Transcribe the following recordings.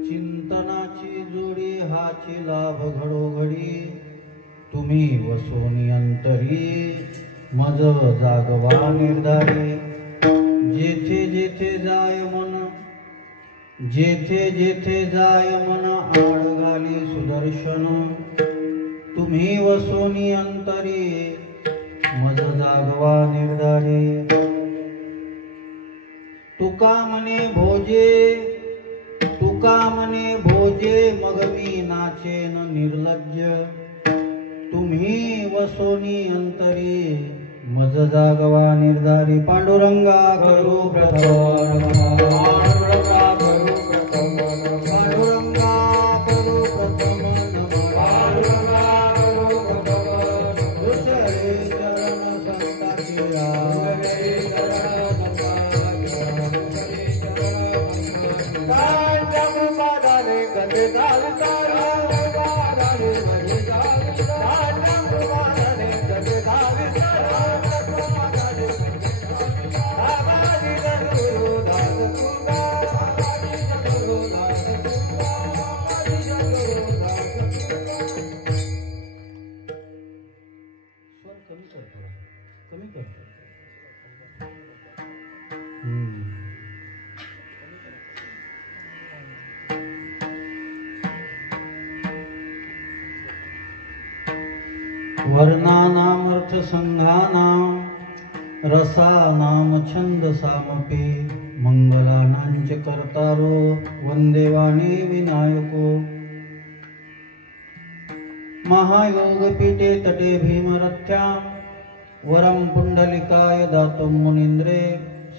चिंतनाची जोडी हाची लाभ घडोघडी तुम्ही वसोनी अंतरी मज जागवा निर्धारी जेथे जेथे जाय मन जेथे जेथे जाय मन आड घाली सुदर्शन तुम्ही वसोनी अंतरी मज जागवा निर्धारी तुका मने भोजे मग मी नाचेन निर्लज्ज तुम्ही वसोनी अंतरी मज जागवा निर्धारी पांडुरंगा करू प्रथम पांडुरंगा करू प्रथम दुसरे चरण संता केला वर्णानामर्थ संघानां रसानाम छंद सामपे मंगलानांच कर्तारो वंदे वाणी विनायको महायोग पीठे तटे भीमरथ्यां वरं पुंडलिकाय दातुं मुनीन्द्रे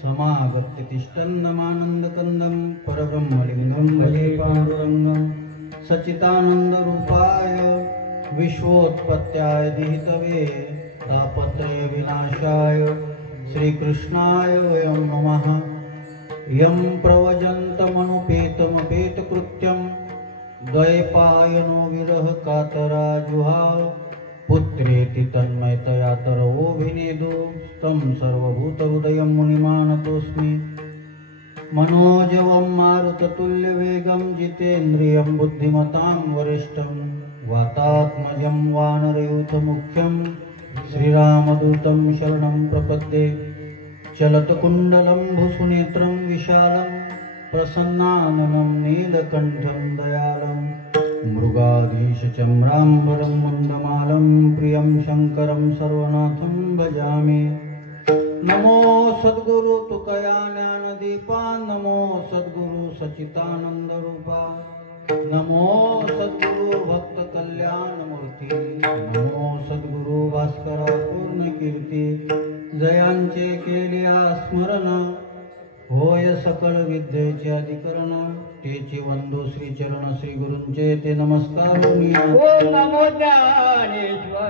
समागत्य तिष्ठन्नमानन्दकन्दं परब्रह्मलिङ्गं भजे पाण्डुरङ्गं सच्चिदानन्दरूपाय विश्वोत्पत्त्याय दिहितवे तापत्रय विनाशाय श्रीकृष्णाय वयं नमः यं प्रवजन्तमनुपेतमपेतकृत्यं द्वैपायनो विरह कातरा जुहाव पुत्रेति तन्मयतया तरवोऽभिनेदो तं सर्वभूतहृदयं मुनिमानतोऽस्मि मनोजवं मारुततुल्यवेगं जितेन्द्रियं बुद्धिमतां वरिष्ठं वातात्मजं वानरयूथमुख्यं श्रीरामदूतं शरणं प्रपद्ये चलत्कुण्डलं भुसुनेत्रं विशालं प्रसन्नाननं नीलकण्ठं दयालं मृगाधीशचम्राम्बरं मन्दमालं प्रियं शङ्करं सर्वनाथं भजामि नमो सद्गुरु तुकया ज्ञानदीपा नमो सद्गुरु सच्चिदानन्दरूपा नमो सद्गुरु भक्त कल्याण मूर्ती नमो सद्गुरु भास्करा पूर्ण कीर्ती जयांचे केल्या स्मरण होय सकळ विद्येचे अधिकरण तेचे वंदो श्री चरण श्री गुरूंचे ते नमस्कार ओम नमो ज्ञानेश्वर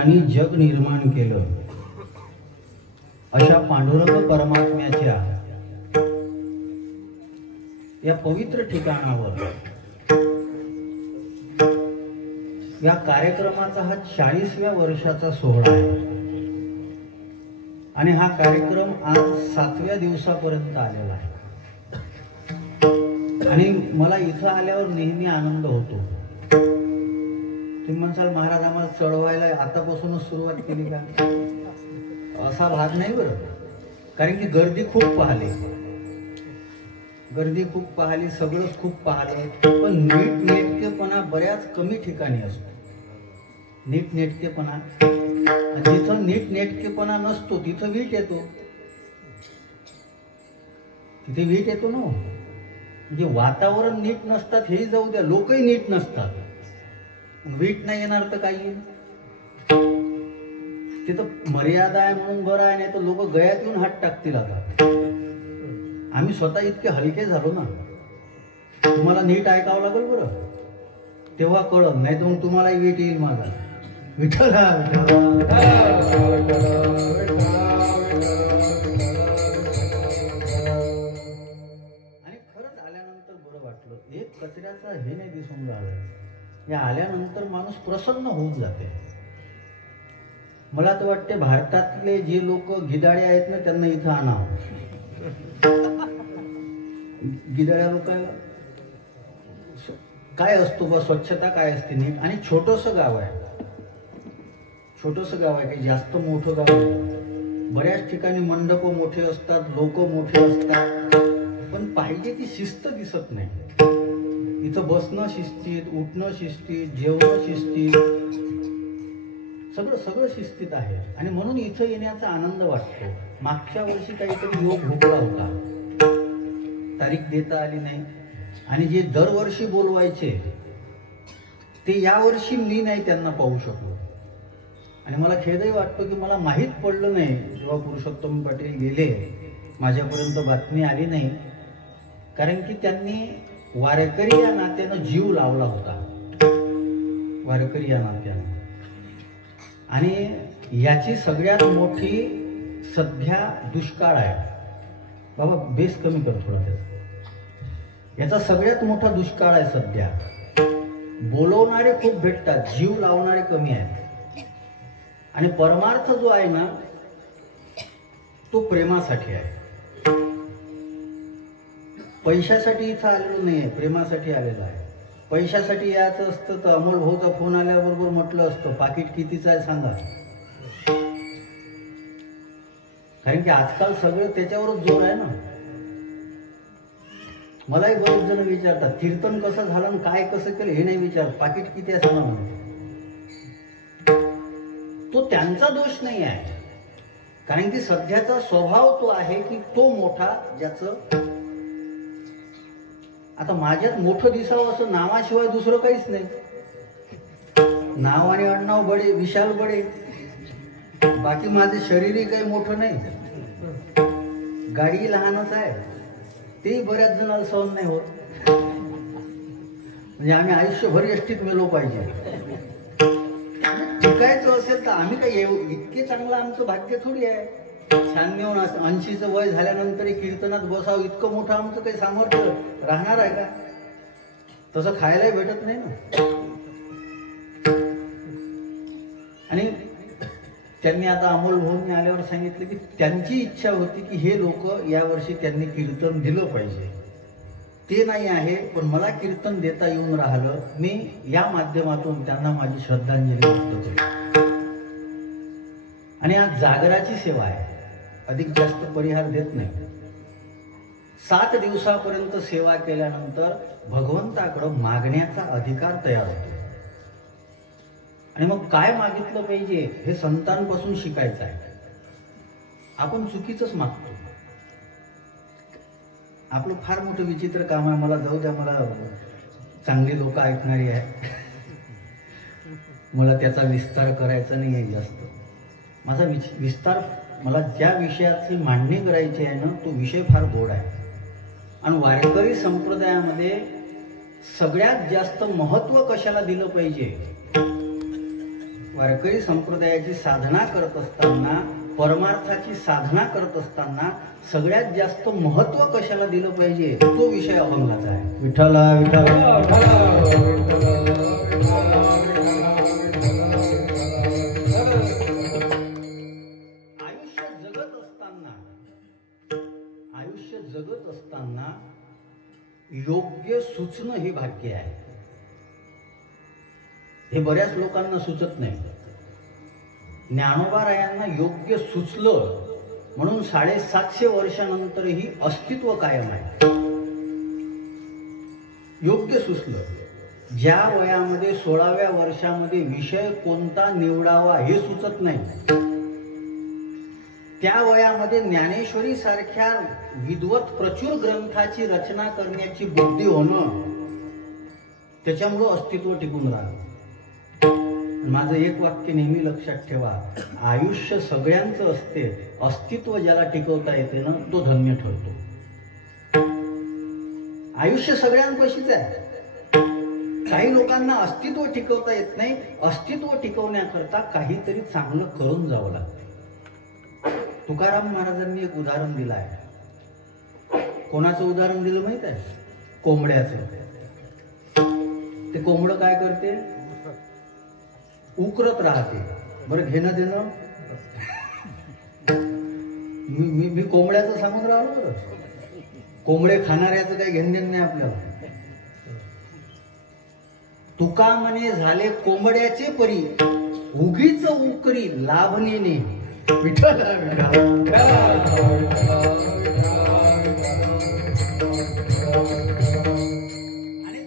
ज्यांनी जग निर्माण केलं अशा पांडुरंग परमात्म्याच्या या पवित्र ठिकाणावर या कार्यक्रमाचा हा 40व्या वर्षाचा सोहळा आहे आणि हा कार्यक्रम आज 7व्या दिवसापर्यंत आलेला आहे आणि मला इथं आल्यावर नेहमी आनंद होतो. तुम्ही म्हणसाल महाराज आम्हाला चढवायला आतापासूनच सुरुवात केली का? असा भाग नाही बरं, कारण की गर्दी खूप पाहिली, सगळंच खूप पाहिलं, पण नीटनेटकेपणा बऱ्याच कमी ठिकाणी असतो. नीटनेटकेपणा, जिथं नीटनेटकेपणा नसतो तिथं वीट येतो, तिथे वीट येतो ना. म्हणजे वातावरण नीट नसतात हे जाऊ द्या, लोकही नीट नसतात, वीट नाही येणार तर काही येईल. तिथं मर्यादा आहे म्हणून बरं आहे, नाही तर लोक गयात येऊन हात टाकतील. आता आम्ही स्वतः इतके हलके झालो ना. तुम्हाला नीट ऐकावं लागेल बरं, तेव्हा कळत, नाही तर मग तुम्हालाही वीट येईल माझा. विठ्ठल आणि खरंच आल्यानंतर बरं वाटलं. एक कचऱ्याचा हे नाही दिसून राहिलं. या आल्यानंतर माणूस प्रसन्न होऊन जाते. मला तर वाटते भारतातले जे लोक गिदाळे आहेत ना त्यांना इथं आणावं. गिदाळ्या लोकांना काय असतो बा, स्वच्छता काय असते नीट, आणि छोटंसं गाव आहे काही जास्त मोठं गाव आहे. बऱ्याच ठिकाणी मंडप मोठे असतात, लोक मोठे असतात, पण पाहिजे ती शिस्त दिसत नाही. इथं बसणं शिस्तीत, उठणं शिस्तीत, जेवणं शिस्तीत, सगळं शिस्तीत आहे आणि म्हणून इथं येण्याचा आनंद वाटतो. मागच्या वर्षी काहीतरी योग भोगला होता, तारीख देता आली नाही, आणि जे दरवर्षी बोलवायचे ते यावर्षी मी नाही त्यांना पाहू शकलो. आणि मला खेदही वाटतो की मला माहीत पडलं नाही जेव्हा पुरुषोत्तम पाटील गेले, माझ्यापर्यंत बातमी आली नाही, कारण की त्यांनी वारकरी या नात्यानं जीव लावला होता, वारकरी या नात्यानं. आणि याची सगळ्यात मोठी सध्या दुष्काळ आहे. बाबा बेस कमी कर थोडा त्याचा. याचा सगळ्यात मोठा दुष्काळ आहे सध्या. बोलवणारे खूप भेटतात, जीव लावणारे कमी आहेत. आणि परमार्थ जो आहे ना तो प्रेमासाठी आहे. पैशासाठी इथं आलेलो नाहीये, प्रेमासाठी आलेला आहे. पैशासाठी यायचं असतं तर अमोल भाऊचा फोन आल्याबरोबर म्हटलं असतं पाकिट कितीचं आहे सांगा, कारण की आजकाल सगळं त्याच्यावरच जोर आहे ना. मलाही बरेच जण विचारतात कीर्तन कसं झालं आणि काय कसं केलं हे नाही विचारत, पाकिट किती आहे सांगा म्हणून. तो त्यांचा दोष नाही आहे, कारण की सध्याचा स्वभाव तो आहे की तो मोठा ज्याचं. आता माझ्यात मोठं दिसावं असं नावाशिवाय दुसरं काहीच नाही. नाव आणि आडनाव बडे, विशाल बडे, बाकी माझे शरीरही काही मोठं नाही, गाडी लहानच आहे, तेही बऱ्याच जणांना सहन नाही होत. म्हणजे आम्ही आयुष्यभर एसटीत मेलो पाहिजे. टिकायचं असेल तर आम्ही काय इतके चांगलं आमचं भाग्य थोडी आहे. 96-80चं वय झाल्यानंतर कीर्तनात बसावं इतकं मोठं आमचं काही सामर्थ्य राहणार आहे का? तसं खायलाही भेटत नाही ना. आणि त्यांनी आता अमोल भाऊंनी आल्यावर सांगितलं की त्यांची इच्छा होती की हे लोक यावर्षी त्यांनी कीर्तन दिलं पाहिजे. ते नाही आहे, पण मला कीर्तन देता येऊन राहिलं. मी या माध्यमातून त्यांना माझी श्रद्धांजली व्यक्त करतो. आणि आज जागराची सेवा आहे, अधिक जास्त परिहार देत नाही. 7 दिवसापर्यंत सेवा केल्यानंतर भगवंताकडं मागण्याचा अधिकार तयार होतो. आणि मग काय मागितलं पाहिजे हे संतांपासून शिकायचं आहे. आपण चुकीचंच मागतो. आपलं फार मोठं विचित्र काम आहे. मला जाऊ द्या, मला चांगली लोक ऐकणारी आहे, मला त्याचा विस्तार करायचा नाही आहे जास्त. माझा विस्तार, मला ज्या विषयाची मांडणी करायची आहे ना तो विषय फार गोड आहे. आणि वारकरी वारकरी संप्रदायाची साधना करत असताना, परमार्थाची साधना करत असताना सगळ्यात जास्त महत्व कशाला दिलं पाहिजे, तो विषय अभंगाचा आहे. विठ्ठला विठ्ठला आयुष्य जगत असताना योग्य सुचणं हे भाग्य आहे. हे बऱ्याच लोकांना सुचत नाही. ज्ञानोबारायांना योग्य सुचलं म्हणून 750 वर्षानंतरही अस्तित्व कायम आहे. योग्य सुचलं. ज्या वयामध्ये 16व्या वर्षामध्ये विषय कोणता निवडावा हे सुचत नाही, त्या वयामध्ये ज्ञानेश्वरी सारख्या विद्वत प्रचुर ग्रंथाची रचना करण्याची बुद्धी होणं, त्याच्यामुळं अस्तित्व टिकून राहतं. माझं एक वाक्य नेहमी लक्षात ठेवा, आयुष्य सगळ्यांचं असते, अस्तित्व ज्याला टिकवता येते ना तो धन्य ठरतो. आयुष्य सगळ्यांपाशीच आहे. काही लोकांना अस्तित्व टिकवता येत नाही. अस्तित्व टिकवण्याकरता काहीतरी चांगलं करून जावं लागतं. तुकाराम महाराजांनी एक उदाहरण दिलं आहे. कोणाचं उदाहरण दिलं माहित आहे? कोंबड्याचं. ते कोंबडं काय करते? उकरत राहते. बरं, घेणं देणं. मी कोंबड्याचं सांगून राहिलो. बरं, कोंबडे खाणाऱ्याचं काही घेणं नाही आपल्याला. तुका म्हणे झाले कोंबड्याचे परी, उगीच उकरी लाभनेने. विठ्ठल आणि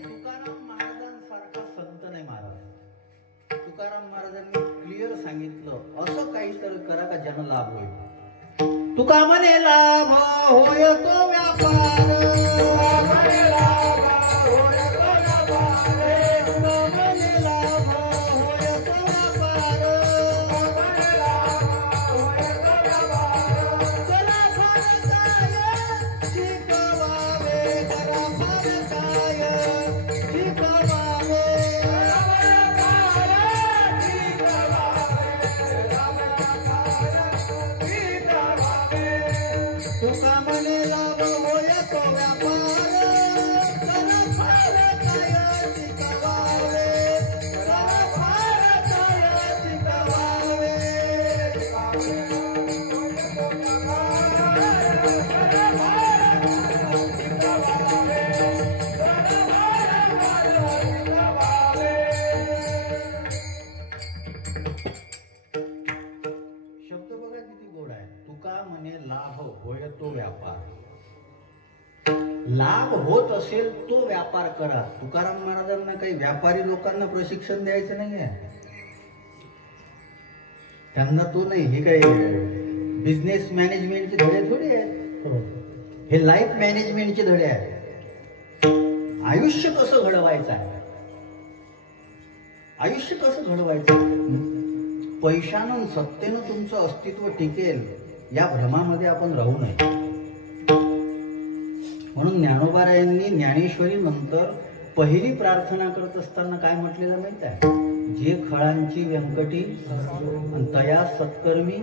तुकाराम महाराजांसारखा संत नाही महाराज. तुकाराम महाराजांनी क्लिअर सांगितलं, असं काहीतरी करा का ज्यानं लाभ होईल. तुका म्हणे लाभ होय तो व्यापार, लाभ होत असेल तो व्यापार करा. तुकाराम महाराजांना काही व्यापारी लोकांना प्रशिक्षण द्यायचं नाही आहे. त्यांना तो नाही. हे काही बिझनेस मॅनेजमेंटचे धडे थोडे आहेत. हे लाईफ मॅनेजमेंटचे धडे आहेत. आयुष्य कसं घडवायचं आहे, आयुष्य कसं घडवायचं, पैशानं सत्तेनं तुमचं अस्तित्व टिकेल या भ्रमामध्ये आपण राहू नये. म्हणून ज्ञानोबारायांनी ज्ञानेश्वरी नंतर पहिली प्रार्थना करत असताना काय म्हटलेलं माहित आहे? जे खळांची व्यंकटी तया सत्कर्मी.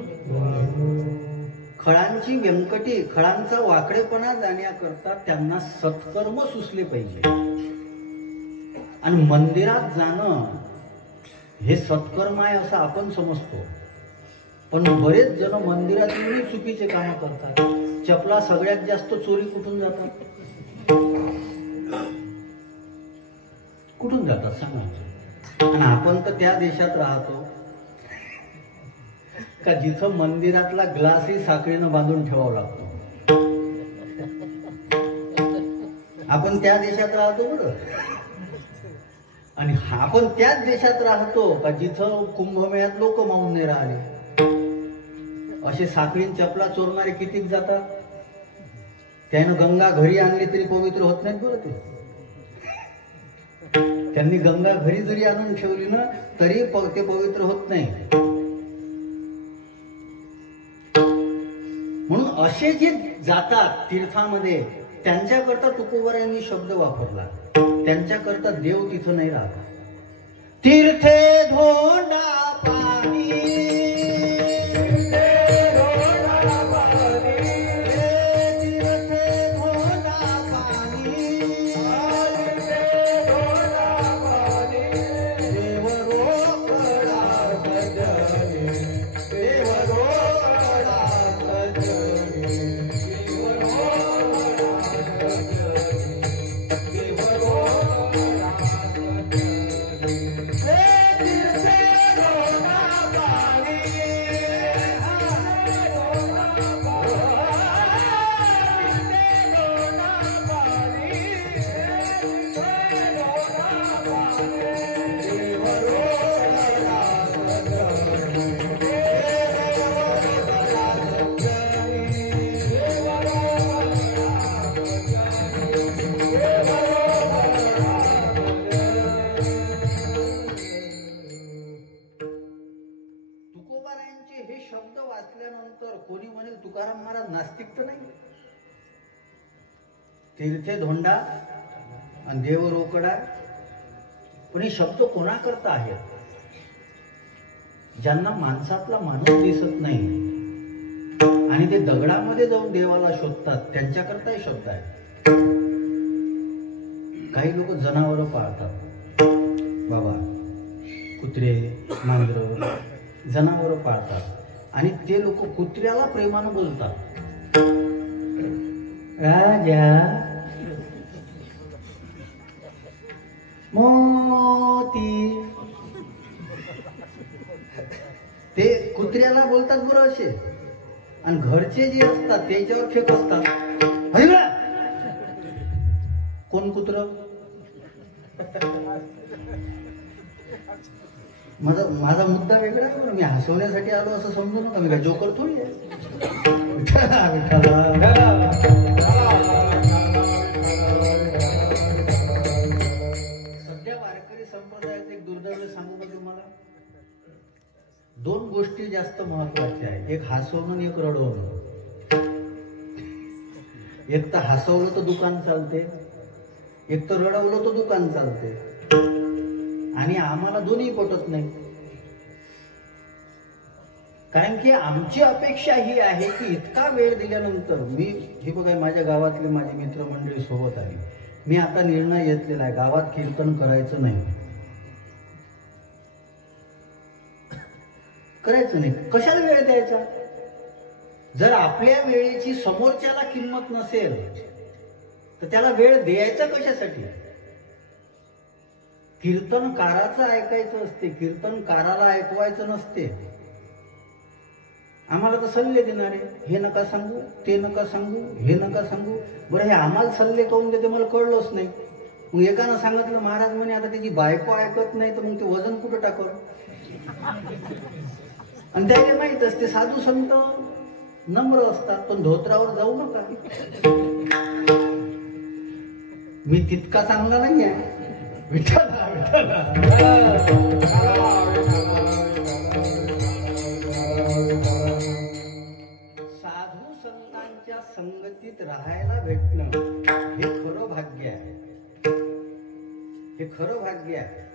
खळांची व्यंकटी, खळांचा वाकडेपणा जाण्याकरता त्यांना सत्कर्म सुचले पाहिजे. आणि मंदिरात जाणं हे सत्कर्म आहे असं आपण समजतो, पण बरेच जण मंदिरात येऊन चुकीचे काम करतात. चपला सगळ्यात जास्त चोरी कुठून जातात? कुठून जातात सांगा? आणि आपण तर त्या देशात राहतो का जिथं मंदिरातला ग्लासही साखळीनं बांधून ठेवावा लागतो. आपण त्या देशात राहतो बरं. आणि आपण त्याच देशात राहतो का जिथं कुंभमेळ्यात लोक मावून नाही राहिले. असे साखळीन चपला चोरणारे कितीक जातात. त्यानं गंगा घरी आणली तरी पवित्र होत नाहीत बरं. ते त्यांनी गंगा घरी जरी आणून ठेवली ना तरी ते पवित्र होत नाही. म्हणून असे जे जातात तीर्थामध्ये त्यांच्याकरता तुकोबारायांनी शब्द वापरला. त्यांच्याकरता देव तिथं नाही राहत. तीर्थे धोंडा शब्द वाचल्यानंतर कोणी म्हणेल तुकाराम महाराज नास्तिक तर नाही. तीर्थे धोंडा आणि देव रोकडा, पण हे शब्द कोणाकरता आहेत? ज्यांना माणसातला माणूस दिसत नाही आणि ते दगडामध्ये जाऊन देवाला शोधतात, त्यांच्याकरता हे शब्द आहेत. काही लोक जनावर पाळतात बाबा, कुत्रे मांजर जनावर पाळतात आणि ते लोक कुत्र्याला प्रेमानं बोलतात, राजा मोती. ते कुत्र्याला बोलतात बरं असे, आणि घरचे जे असतात त्याच्यावर फेक असतात. कोण कुत्र? माझा मुद्दा वेगळा आहे. मी हसवण्यासाठी आलो असं समजू नका. मी काय जोकर थोडी आहे. सध्या वारकरी संप्रदायात एक दुर्दैव सांगू का तुम्हाला? दोन गोष्टी जास्त महत्वाच्या आहेत, एक हसवणं आणि एक रडवणं. एक तर हसवलं तर दुकान चालते, एक तर रडवलं तर दुकान चालते, आणि आम्हाला दोन्ही पटत नाही. कारण की आमची अपेक्षा ही आहे की इतका वेळ दिल्यानंतर, मी हे बघा माझ्या गावातले माझे मित्रमंडळी सोबत आली, मी आता निर्णय घेतलेला आहे गावात कीर्तन करायचं नाही. करायचं नाही. कशाला वेळ द्यायचा? जर आपल्या वेळेची समोरच्याला किंमत नसेल तर त्याला वेळ द्यायचा कशासाठी? कीर्तनकाराचं ऐकायचं असते, कीर्तनकाराला ऐकवायचं नसते. आम्हाला तर सल्ले देणारे, हे नका सांगू, ते नका सांगू, हे नका सांगू. बरं, हे आम्हाला सल्ले करून देते मला कळलंच नाही. मग एकानं सांगितलं महाराज म्हणे आता त्याची बायको ऐकत नाही, तर मग ते वजन कुठं टाकलं? आणि त्याला माहित असते साधू संत नम्र असतात, पण धोत्रावर जाऊ नका. मी तितका चांगला नाही आहे. साधू संतांच्या संगतीत राहायला भेटणं हे खरं भाग्य आहे. हे खरं भाग्य आहे.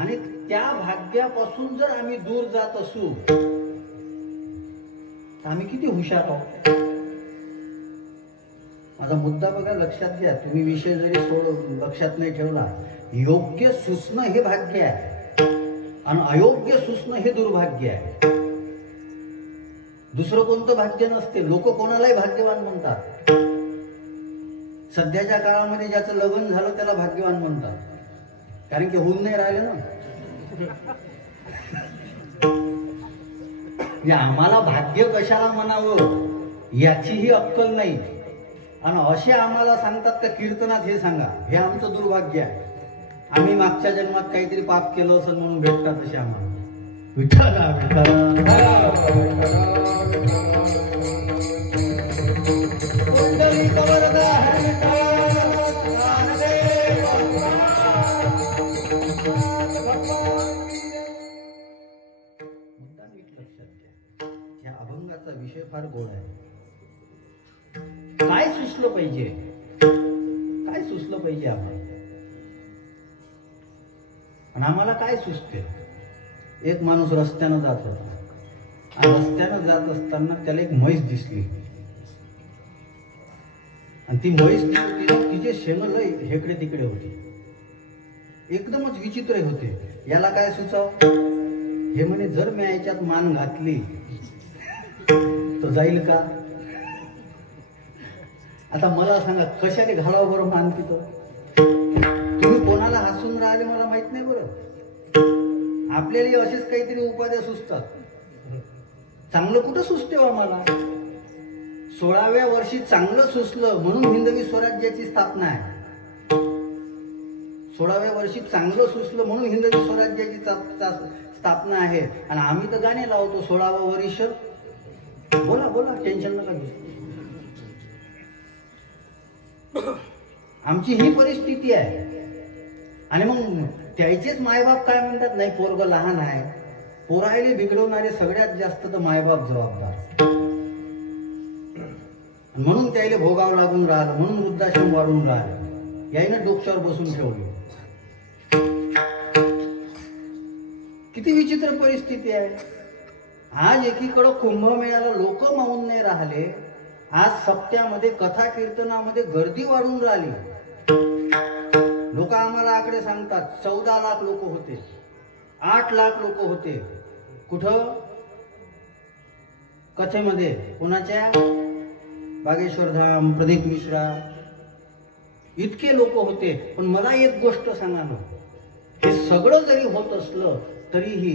आणि त्या भाग्यापासून जर आम्ही दूर जात असू तर आम्ही किती हुशार आहोत. माझा मुद्दा बघा, लक्षात घ्या. तुम्ही विषय जरी लक्षात नाही ठेवला, योग्य सुचणं हे भाग्य आहे आणि अयोग्य सुचणं हे दुर्भाग्य आहे. दुसरं कोणतं भाग्य नसते. लोक कोणालाही भाग्यवान म्हणतात. सध्याच्या काळामध्ये ज्याचं लग्न झालं त्याला भाग्यवान म्हणतात, कारण की होऊन नाही राहिले ना. आम्हाला भाग्य कशाला म्हणावं याचीही अक्कल नाही. आणि असे आम्हाला सांगतात का कीर्तनात हे सांगा, हे आमचं दुर्भाग्य आहे. आम्ही मागच्या जन्मात काहीतरी पाप केलं असं म्हणून भेटतात असे आम्हाला. विठ्ठला या अभंगाचा विषय फार गोड आहे. काय सुचलं पाहिजे, काय सुचलं पाहिजे आम्हाला? आणि आम्हाला काय सुचते? एक माणूस रस्त्यानं जात होता आणि रस्त्यानं जात असताना त्याला एक म्हैस दिसली आणि ती म्हैस तिचे शेंग लय हेकडे तिकडे होती, एकदमच विचित्र होते. याला काय सुचाव? हे म्हणे जर मी याच्यात मान घातली तर जाईल का? आता मला सांगा कशाने घालावं बरं मान तिथं? तुम्ही कोणाला हसून राहिले मला माहित नाही बरं. आपल्याला असेच काहीतरी उपाध्या सुचतात. चांगलं कुठं सुचते आम्हाला? 16व्या वर्षी चांगलं सुचलं म्हणून हिंदवी स्वराज्याची स्थापना आहे. 16व्या वर्षी चांगलं सुचलं म्हणून हिंदवी स्वराज्याची स्थापना आहे. आणि आम्ही तर गाणे लावतो 16वं वर्ष. बोला बोला, टेन्शन नका घेऊ. आमची ही परिस्थिती आहे. आणि मग त्याचेच मायबाप काय म्हणतात, नाही पोरग लहान आहे, पोरायले बिघडवणारे सगळ्यात जास्त तर मायबाप जबाबदार. म्हणून त्याला भोगावं लागून राहिलं, म्हणून वृद्धाश्रम वाढून राहिलं, याईनं डोक्यावर बसून ठेवले. किती विचित्र परिस्थिती आहे. आज एकीकडं कुंभमेळ्याला लोक मावून नाही राहिले, आज सप्त्यामध्ये कथा कीर्तनामध्ये गर्दी वाढून राहिली. लोक आम्हाला आकडे सांगतात 14 लाख लोक होते, 8 लाख लोक होते. कुठं? कथेमध्ये. कोणाच्या? बागेश्वर धाम, प्रदीप मिश्रा, इतके लोक होते. पण मला एक गोष्ट सांगा ना, हे सगळं जरी होत असलं तरीही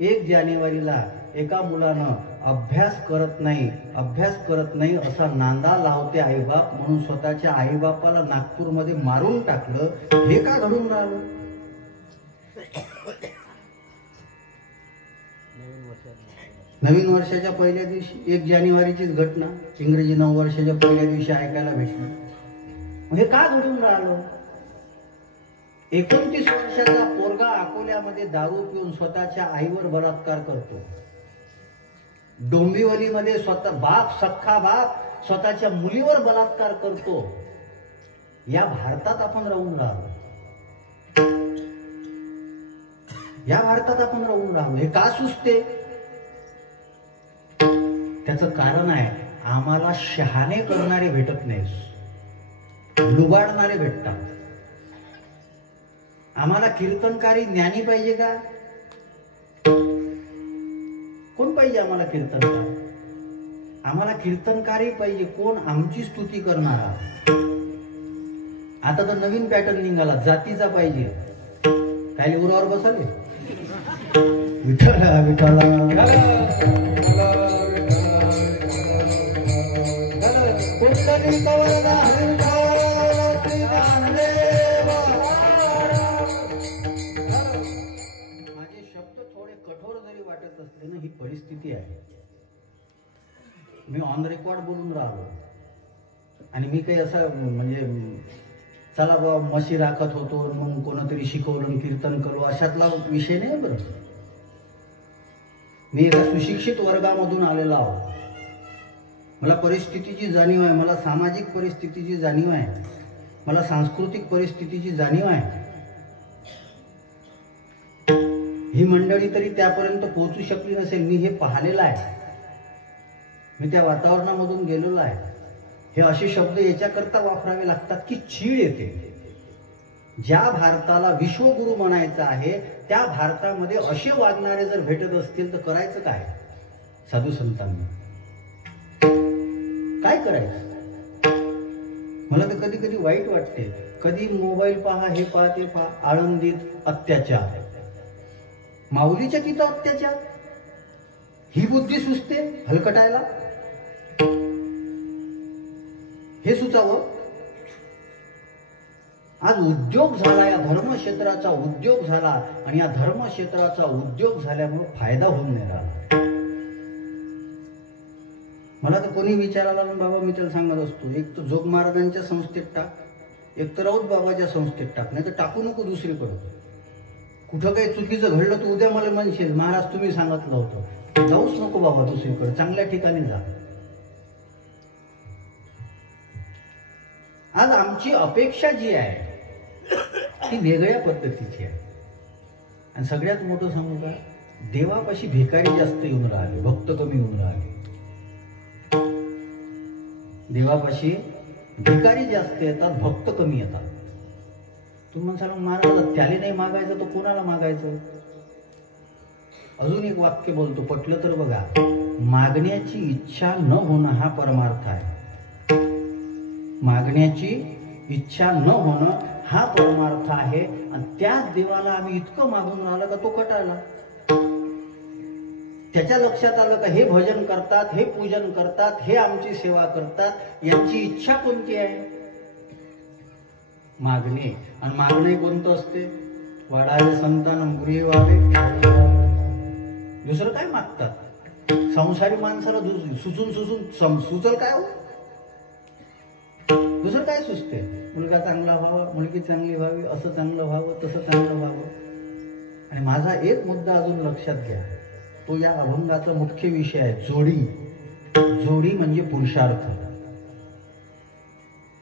1 जानेवारीला एका मुलानं अभ्यास करत नाही असा नांदा लावते आईबाप, म्हणून स्वतःच्या आईबापाला नागपूरमध्ये मारून टाकलं. हे का घडून राहिलं? नवीन वर्षाच्या पहिल्या दिवशी 1 जानेवारीचीच घटना इंग्रजी नववर्षाच्या पहिल्या दिवशी ऐकायला भेटली. हे का घडून राहिलं? 29 वर्षाचा पोरगा अकोल्यामध्ये दारू पिऊन स्वतःच्या आईवर बलात्कार करतो. डोंबिवलीमध्ये सख्खा बाप स्वतःच्या मुलीवर बलात्कार करतो. या भारतात आपण राहून राहिलो, हे का सुचते? त्याचं कारण आहे, आम्हाला शहाणे करणारे भेटत नाही, लुबाडणारे भेटतात. आम्हाला कीर्तनकारी ज्ञानी पाहिजे का? कोण पाहिजे आम्हाला कीर्तनकार? आम्हाला कीर्तनकारी पाहिजे कोण? आमची स्तुती करणारा. आता तर नवीन पॅटर्न निघाला, जातीचा पाहिजे. काय उरावर बसाले? विठ्ठला विठ्ठला ही परिस्थिती आहे. मी ऑन रेकॉर्ड बोलून राहिलो आणि मी काही असं म्हणजे चला बाबा म्हशी राखत होतो मग कोणतरी शिकवलं कीर्तन करू अशातला विषय नाही. बरं, मी एका सुशिक्षित वर्गामधून आलेला आहो. मला परिस्थितीची जाणीव आहे, मला सामाजिक परिस्थितीची जाणीव आहे, मला सांस्कृतिक परिस्थितीची जाणीव आहे. ही मंडळी तरी त्यापर्यंत पोहोचू शकली नसेल. मी हे पाहिलेलं आहे, मी त्या वातावरणामधून गेलेलो आहे. हे असे शब्द याच्याकरता वापरावे लागतात की चीड येते. ज्या भारताला विश्वगुरु म्हणायचं आहे त्या भारतामध्ये असे वागणारे जर भेटत असतील तर करायचं काय? साधू संतांनी काय करायचं? मला तर कधी कधी वाईट वाटते. कधी मोबाईल पहा, हे पहा, ते पहा. आळंदीत अत्याचार, माऊलीच्या तिथं अत्याचार. ही बुद्धी सुचते हलकटायला? हे सुचावं. आज उद्योग झाला, या धर्मक्षेत्राचा उद्योग झाला आणि या धर्मक्षेत्राचा उद्योग झाल्यामुळे फायदा होऊन नाही राहिला. मला तर कोणी विचारायला बाबा मी त्याला सांगत असतो, एक तर जोग महाराजांच्या संस्थेत टाक, एक तर राऊत बाबाच्या संस्थेत टाक, नाही तर टाकू नको दुसरीकडे. कुठं काही चुकीचं घडलं तर उद्या मला म्हणशील महाराज तुम्ही सांगितलं होतं. जाऊच नको बाबा दुसरीकडे, चांगल्या ठिकाणी जा. आज आमची अपेक्षा जी आहे ती वेगळ्या पद्धतीची आहे. आणि सगळ्यात मोठं सांगू का, देवापाशी भिकारी जास्त येऊन राहिले, भक्त कमी येऊन राहिले. देवापाशी भिकारी जास्त येतात, भक्त कमी येतात. तुम्ही सांगा महाराज त्याला नाही मागायचं तर कोणाला मागायचं? अजून एक वाक्य बोलतो, पटलं तर बघा. मागण्याची इच्छा न होणं हा परमार्थ आहे. मागण्याची इच्छा न होणं हा परमार्थ आहे. आणि त्याच देवाला आम्ही इतकं मागून राहिलं का तो कटाळला. त्याच्या लक्षात आलं का हे भजन करतात, हे पूजन करतात, हे आमची सेवा करतात, यांची इच्छा कोणती आहे? मागणे. आणि मागणे कोणतं असते? वाढावे संतान गृही व्हावे. दुसरं काय मागतात? संसारी माणसाला सुचून सुचल काय हो? दुसरं काय सुचते? मुलगा चांगला व्हावा, मुलगी चांगली व्हावी, असं चांगलं व्हावं, तसं चांगलं व्हावं. आणि माझा एक मुद्दा अजून लक्षात घ्या, तो या अभंगाचा मुख्य विषय आहे, जोडी. जोडी म्हणजे पुरुषार्थ.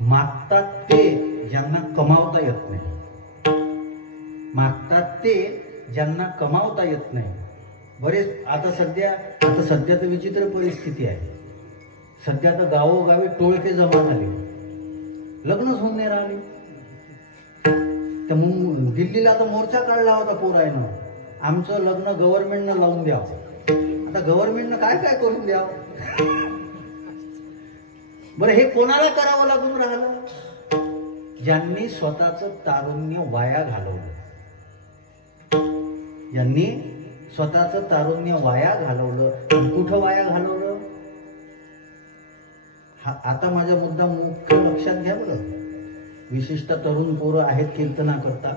मागतात ते ज्यांना कमावता येत नाही. मागतात ते ज्यांना कमावता येत नाही. बरेच आता सध्या तर विचित्र परिस्थिती आहे. सध्या तर गावोगावी टोळके जमा झाले, लग्नच होऊन नाही राहिले. तर दिल्लीला तर मोर्चा काढला होता पोरायनं, आमचं लग्न गव्हर्नमेंटनं लावून द्यावं. आता गव्हर्नमेंटनं काय काय करून द्यावं. बरं, हे कोणाला करावं लागून राहिलं? ज्यांनी स्वतःचं तारुण्य वाया घालवलं. ज्यांनी स्वतःचं तारुण्य वाया घालवलं. कुठं वाया घालवलं? आता माझा मुद्दा मुख्य लक्षात घ्या बरं. विशिष्ट तरुण पोरं आहेत कीर्तना करता,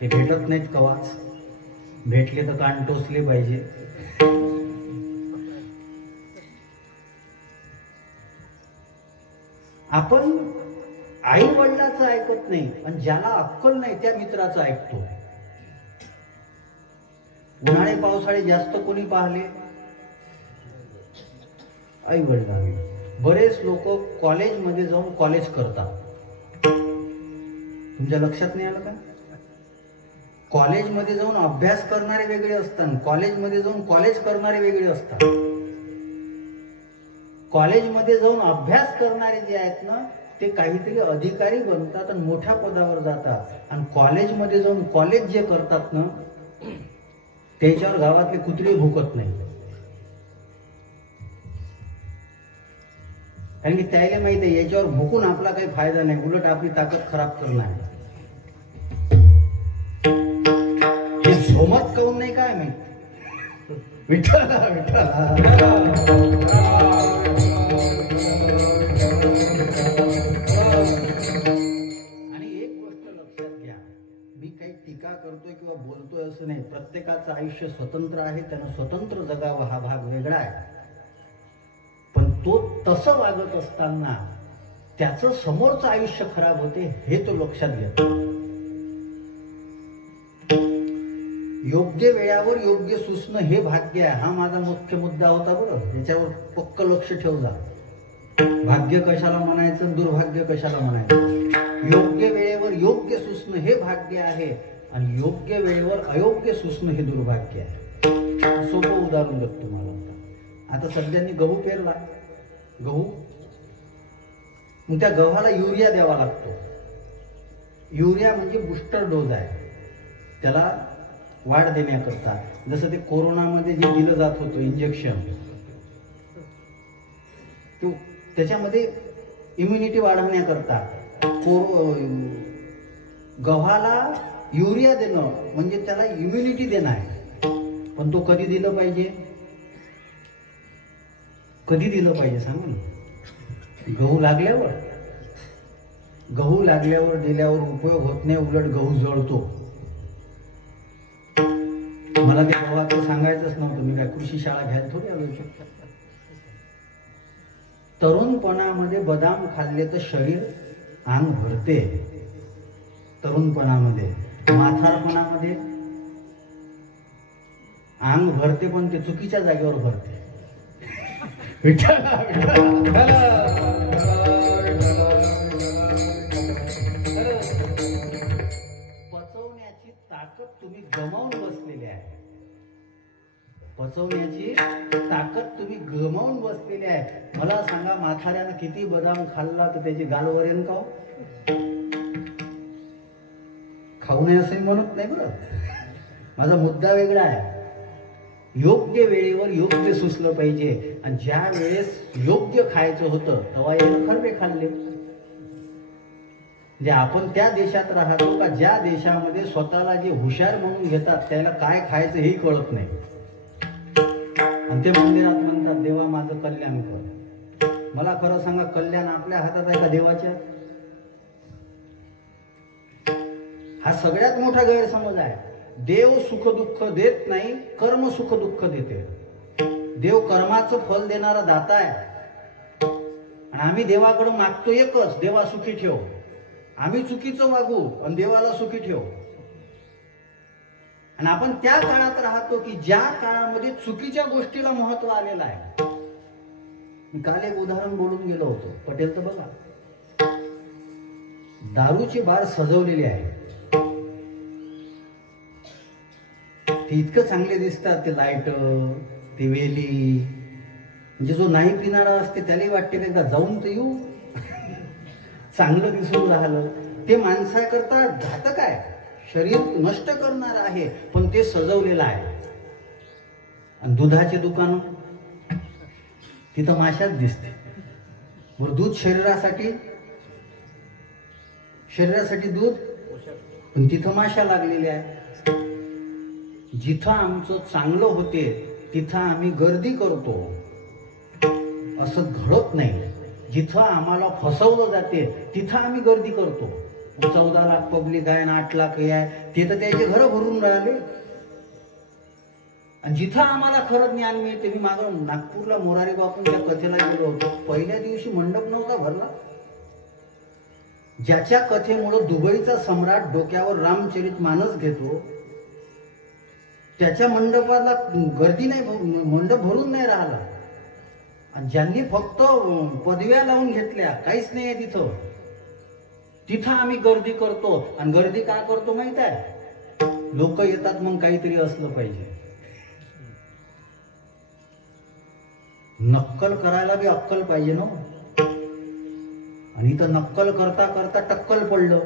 हे भेटत नाहीत कवाच. भेटले तर कान टोचले पाहिजे. आपण आई वडिलाचं ऐकत नाही आणि ज्याला अक्कल नाही त्या मित्राचं ऐकतो. उन्हाळे पावसाळे जास्त कोणी पाहिले? आई वडिलांनी. बरेच लोक कॉलेजमध्ये जाऊन कॉलेज करतात. तुमच्या लक्षात नाही आलं का? कॉलेजमध्ये जाऊन अभ्यास करणारे वेगळे असतात, कॉलेजमध्ये जाऊन कॉलेज करणारे वेगळे असतात. कॉलेजमध्ये जाऊन अभ्यास करणारे जे आहेत ना, ते काहीतरी अधिकारी बनतात आणि मोठ्या पदावर जातात. आणि कॉलेजमध्ये जाऊन कॉलेज जे करतात ना, त्याच्यावर गावातले कुत्रे भुकत नाही. कारण की त्याला माहिती आहे याच्यावर भुकून आपला काही फायदा नाही, उलट आपली ताकद खराब करणार. हे झोमत काऊन नाही काय माहिती. विठ्ठला विठ्ठला. टीका करतोय किंवा बोलतोय असं नाही. प्रत्येकाचं आयुष्य स्वतंत्र आहे, त्यानं स्वतंत्र जगावं, हा भाग वेगळा आहे. पण तो तसं वागत असताना त्याचं समोरचं आयुष्य खराब होते, हे तो लक्षात घेतो. योग्य वेळावर योग्य सुचणं हे भाग्य आहे, हा माझा मुख्य मुद्दा होता बरं. याच्यावर पक्क लक्ष ठेव जा. भाग्य कशाला म्हणायचं, दुर्भाग्य कशाला म्हणायचं. योग्य वेळेवर योग्य सुचणं हे भाग्य आहे आणि योग्य वेळेवर अयोग्य सुचणं हे दुर्भाग्य आहे. सोपं उदाहरण देतो तुम्हाला. आता सध्यानी गहू पेरला, गहू, मग त्या गव्हाला युरिया द्यावा लागतो. युरिया म्हणजे बुस्टर डोज आहे, त्याला वाढ देण्याकरता. जसं ते कोरोनामध्ये जे दिलं जात होतं इंजेक्शन, त्याच्यामध्ये इम्युनिटी वाढवण्याकरता गव्हाला युरिया देणं म्हणजे त्याला इम्युनिटी देणं आहे. पण तो कधी दिलं पाहिजे, कधी दिलं पाहिजे सांगा ना. गहू लागल्यावर. गहू लागल्यावर दिल्यावर उपयोग होत नाही, उलट गहू जळतो. मला ते गव्हाचं सांगायचंच नव्हतं, मी काय कृषी शाळा घ्यायला थोडी आलो. तरुणपणामध्ये बदाम खाल्ले तर शरीर अंग भरते. तरुणपणामध्ये, म्हातारपणामध्ये अंग भरते, पण ते चुकीच्या जागेवर भरते. पचवण्याची ताकद तुम्ही गमावून बसलेले आहे. पचवण्याची ताकद तुम्ही गमावून बसलेले आहे. मला सांगा, म्हाताऱ्यानं किती बदाम खाल्ला तर त्याची गालवर येईन का? खाऊ नये असंही म्हणत नाही बरं. माझा मुद्दा वेगळा आहे. योग्य वेळेवर योग्य सुचलं पाहिजे. आणि ज्या वेळेस योग्य खायचं होतं तेव्हा यानं खरबे खाल्ले. जे आपण त्या देशात राहतो का ज्या देशामध्ये स्वतःला जे हुशार म्हणून घेतात त्याला काय खायचं हेही कळत नाही. आणि ते मंदिरात म्हणतात देवा माझं कल्याण कर. मला खरं सांगा, कल्याण आपल्या हातात आहे का देवाच्या? हा सगळ्यात मोठा गैरसमज आहे. देव सुख दुःख देत नाही, कर्म सुख दुःख देते. देव कर्माचं फल देणारा दाता आहे. आणि आम्ही देवाकडे मागतो एकच, देवा सुखी ठेव. आम्ही चुकीचं वागू आणि देवाला सुखी ठेव. आणि आपण त्या काळात राहतो की ज्या काळामध्ये चुकीच्या गोष्टीला महत्व आलेलं आहे. मी काल एक उदाहरण बोलून गेलो होतो, पटेल तर बघा, दारूची बार सजवलेली आहे, ते इतकं चांगले दिसतात, ते लाईट, ते वेली, म्हणजे जो नाही पिणारा असते त्यालाही वाटते एकदा जाऊन तर येऊ, चांगलं दिसून राहिलं. ते माणसाकरता घातक आहे, शरीर नष्ट करणार आहे, पण ते सजवलेलं आहे. आणि दुधाचे दुकान, तिथं माशाच दिसते. बरं, दूध शरीरासाठी दूध, पण तिथं माशा लागलेल्या आहे. जिथं आमचं चांगलं होते तिथं आम्ही गर्दी करतो, असं घडत नाही. जिथं आम्हाला फसवलं जाते तिथं आम्ही गर्दी करतो. 14 लाख पब्लिक आहे आणि 8 लाख हे आहे, ते तर त्याचे घर भरून राहिले. आणि जिथं आम्हाला खरं ज्ञान मिळते, मी मागं नागपूरला मोरारी बापूंच्या कथेला गेलो होतो, पहिल्या दिवशी मंडप नव्हता भरला. ज्याच्या कथेमुळे दुबईचा सम्राट डोक्यावर रामचरितमानस घेतो, त्याच्या मंडपाला गर्दी नाही, मंडप भरून नाही राहिला. आणि ज्यांनी फक्त पदव्या लावून घेतल्या, काहीच नाही तिथं आम्ही गर्दी करतो. आणि गर्दी का करतो माहित आहे? लोक येतात मग काहीतरी असलं पाहिजे. नक्कल करायला बी अक्कल पाहिजे ना. आणि इथं नक्कल करता करता टक्कल पडलं,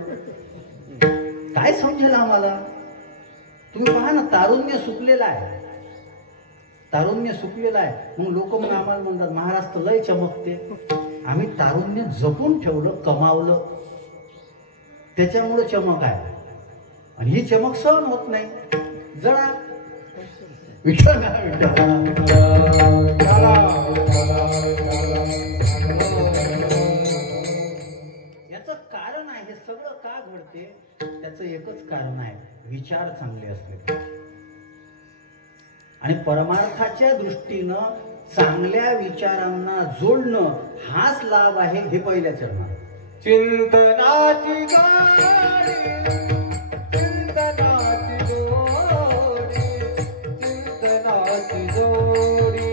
काय समजेल आम्हाला? तुम्ही पहा ना, तारुण्य सुकलेला आहे. मग लोक मग आम्हाला म्हणतात महाराष्ट्र लय चमकते. आम्ही तारुण्य जपून ठेवलं, कमावलं, त्याच्यामुळे चमक आहे. आणि ही चमक सहन होत नाही. जरा विठ्ठल याचं कारण आहे, हे सगळं का घडते त्याचं एकच कारण आहे, विचार चांगले असले. आणि परमार्थाच्या दृष्टीनं चांगल्या विचारांना जोडणं हाच लाभ आहे. हे पहिल्या चरणात चिंतनाची गाडी, चिंतनाची जोडी, चिंतनाची जोडी,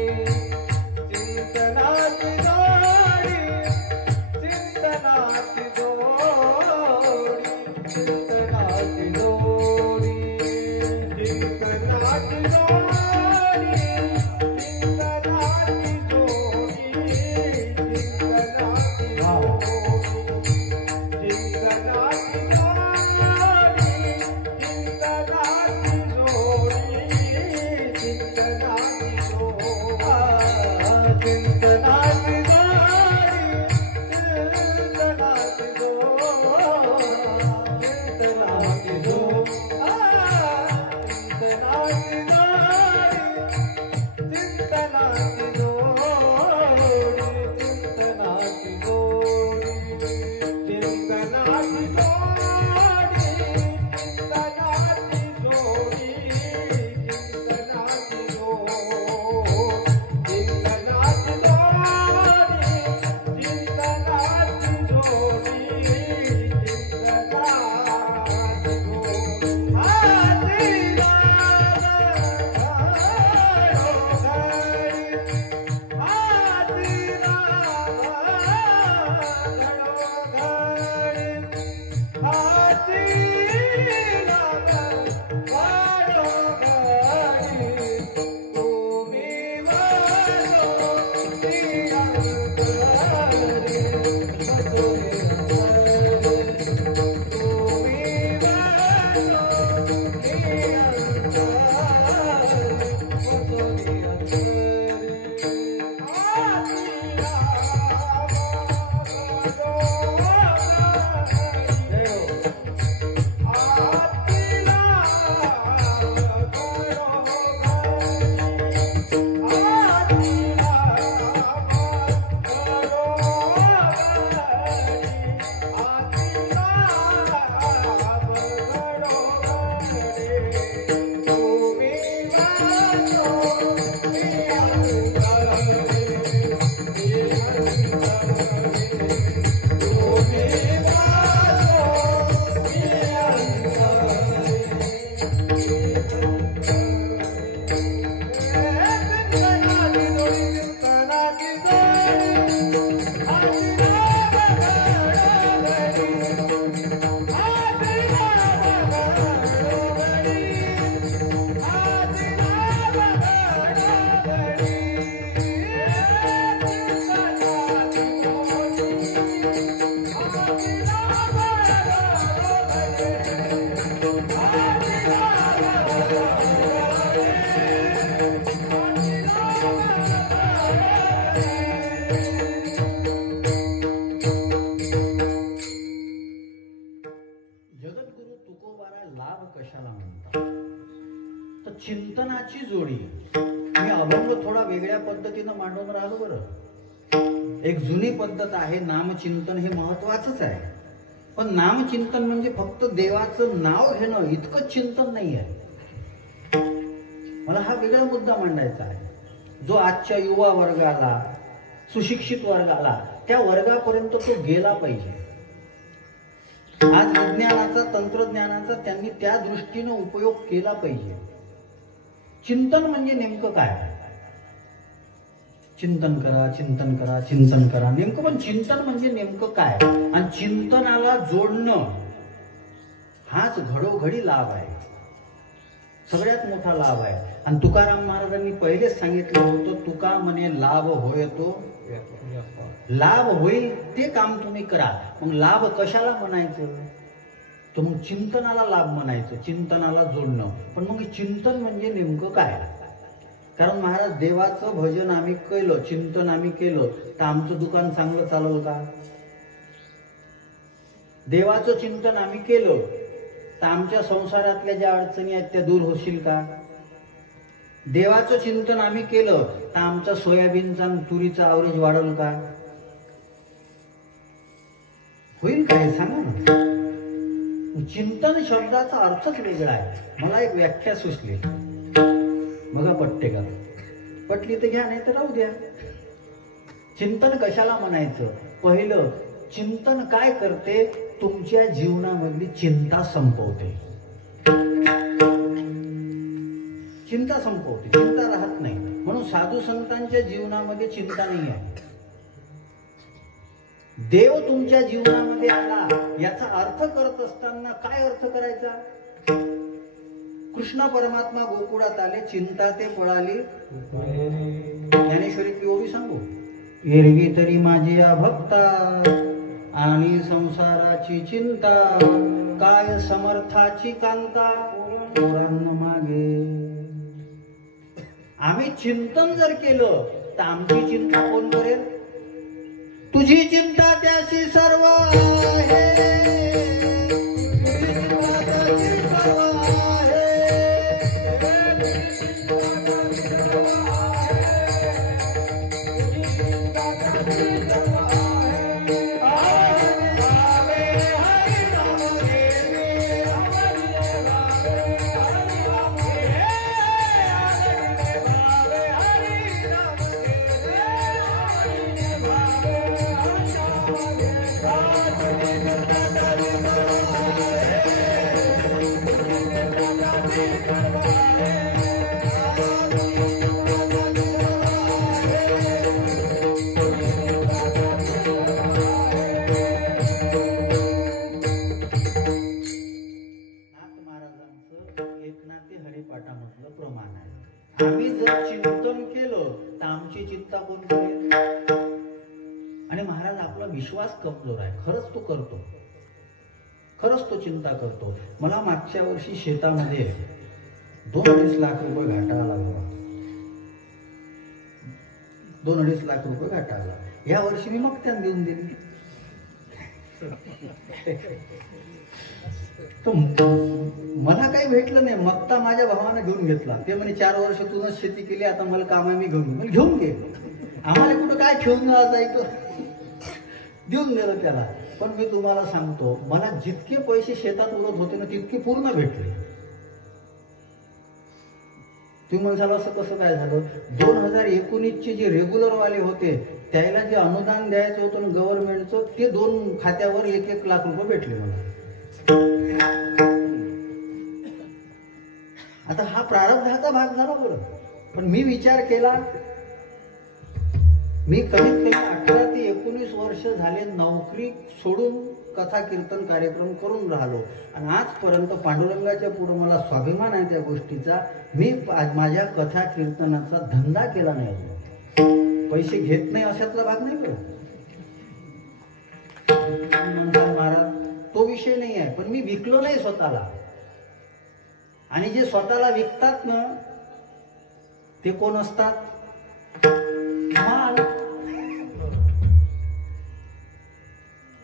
चिंतनाची गाडी, चिंतनाची जोडी, चिंतनाची जोडी, चिंतनाची जोडी. Thank you. चिंतनाची जोडी. मी अभंग थोडा वेगळ्या पद्धतीनं मांडून राहिलो बरं. एक जुनी पद्धत आहे नामचिंतन, हे महत्वाचंच आहे. पण नामचिंतन म्हणजे फक्त देवाचं नाव घेणं इतकं चिंतन नाही आहे. मला हा वेगळा मुद्दा मांडायचा आहे, जो आजच्या युवा वर्गाला, सुशिक्षित वर्गाला, त्या वर्गापर्यंत तो गेला पाहिजे. आज विज्ञानाचा, तंत्रज्ञानाचा त्यांनी त्या दृष्टीने उपयोग केला पाहिजे. चिंतन म्हणजे नेमकं काय? चिंतन करा, चिंतन करा, चिंतन करा. नेमकं पण चिंतन म्हणजे नेमकं काय? आणि चिंतनाला जोडणं हाच घडोघडी लाभ आहे, सगळ्यात मोठा लाभ आहे. आणि तुकाराम महाराजांनी पहिलेच सांगितलं होतं, तुका म्हणे लाभ होय तो, लाभ होईल ते काम तुम्ही करा. मग लाभ कशाला म्हणायचं? तर मग चिंतनाला लाभ म्हणायचं, चिंतनाला जोडणं. पण मग चिंतन म्हणजे नेमकं काय? कारण महाराज, देवाचं भजन आम्ही केलं, चिंतन आम्ही केलं, तर आमचं दुकान चांगलं चालवलं का? देवाचं चिंतन आम्ही केलं तर आमच्या संसारातल्या ज्या अडचणी आहेत त्या दूर होतील का? देवाचं चिंतन आम्ही केलं तर आमचा सोयाबीनचा आणि तुरीचा आवरेज वाढवलं का? होईल काय? सांगा ना. चिंतन शब्दाचा अर्थच वेगळा आहे. मला एक व्याख्या सुचली, बघा पटते का? पटली तर घ्या, नाही तर राहू द्या. चिंतन कशाला म्हणायचं? पहिलं, चिंतन काय करते? तुमच्या जीवनामधली चिंता संपवते. चिंता संपवते, चिंता राहत नाही. म्हणून साधू संतांच्या जीवनामध्ये चिंता नाही आहे. देव तुमच्या जीवनामध्ये आला याचा अर्थ करत असताना काय अर्थ करायचा? कृष्ण परमात्मा गोकुळात आले, चिंता ते पळाली. ज्ञानेश्वरीतली ओवी सांगू, एरवी तरी माझी या भक्ता आणि संसाराची चिंता, काय समर्थाची कांता पोरांना मागे. आम्ही चिंतन जर केलं तर आमची चिंता कोण करेल? तुझी चिंता त्याशी सर्व आहे, आम्ही जर चिंतन केलं तर आमची चिंता कोण करेल? आणि महाराज, आपला विश्वास कमजोर आहे. खरंच तो करतो, खरंच तो चिंता करतो. मला मागच्या वर्षी शेतामध्ये 2-2.5 लाख रुपये घाटा आला बघा. 2-2.5 लाख रुपये घाटा आला. या वर्षी मी मक्त्यान देऊन दिली. तो मला काही भेटलं नाही. मक्ता माझ्या भावाने घेऊन घेतला. ते म्हणे 4 वर्ष तूनच शेती केली, आता मला काम आहे, मी घेऊन घे. आम्हाला कुठं काय ठेवून जायचं, देऊन दिलं त्याला. पण मी तुम्हाला सांगतो, मला जितके पैसे शेतात उरत होते ना तितके पूर्ण भेटले. तुम्ही म्हणसाल असं कसं काय झालं? 2019चे जे रेग्युलर वाले होते त्याला जे अनुदान द्यायचं होतं ना गव्हर्नमेंटचं, ते 2 खात्यावर 1-1 लाख रुपये भेटले मला. आता हा प्रारब्धाचा भाग झाला बरं. पण मी विचार केला, मी कमीत कमी 18 ते 19 वर्ष झाले नोकरी सोडून कथा कीर्तन कार्यक्रम करून राहिलो. आणि आजपर्यंत पांडुरंगाच्या पुढे मला स्वाभिमान आहे त्या गोष्टीचा. मी माझ्या कथा कीर्तनाचा धंदा केला नाही, पैसे घेत नाही अशातला भाग नाही बरं. महाराज, तो विषय नाही आहे. पण मी विकलो नाही स्वतःला. आणि जे स्वतःला विकतात ना ते कोण असतात? माल.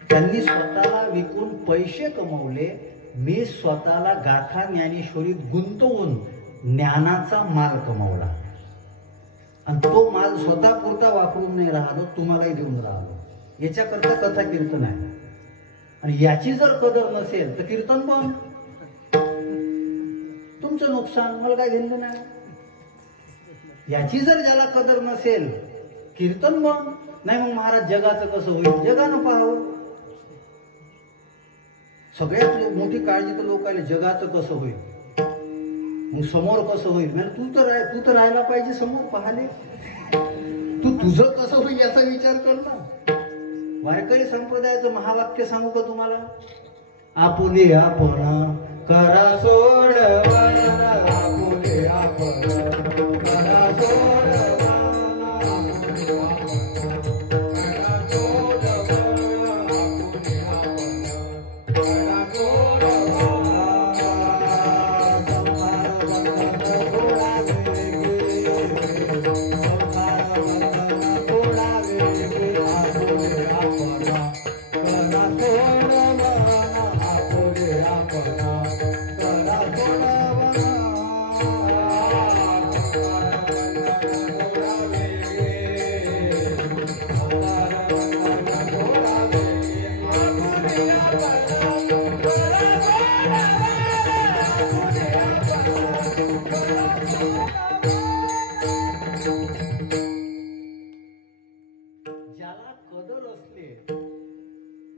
त्यांनी स्वतःला विकून पैसे कमवले. मी स्वतःला गाथा ज्ञानेश्वरीत गुंतवून ज्ञानाचा माल कमवला आणि तो माल स्वतः पुरता वापरून नाही राहिलो, तुम्हालाही देऊन राहिलो. याच्याकरता कथा कीर्तन आहे. आणि याची जर कदर नसेल तर कीर्तन बंद. तुमचं नुकसान, मला काय घेणं नाही. याची जर ज्याला कदर नसेल कीर्तन बंद. नाही मग महाराज जगाचं कसं होईल? जगानं पाहावं. सगळ्यात मोठी काळजी तर लोकांना जगाचं कसं होईल, मग समोर कसं होईल. नाही तू तर राहायला पाहिजे समोर पाहाले. तू तुझं कसं होईल याचा विचार कर ना. वारकरी संप्रदायाचं महावाक्य सांगू का तुम्हाला? आपुले आपण करा सोडवण, आपुले आपण करा सोडवण, ज्याला कदर असले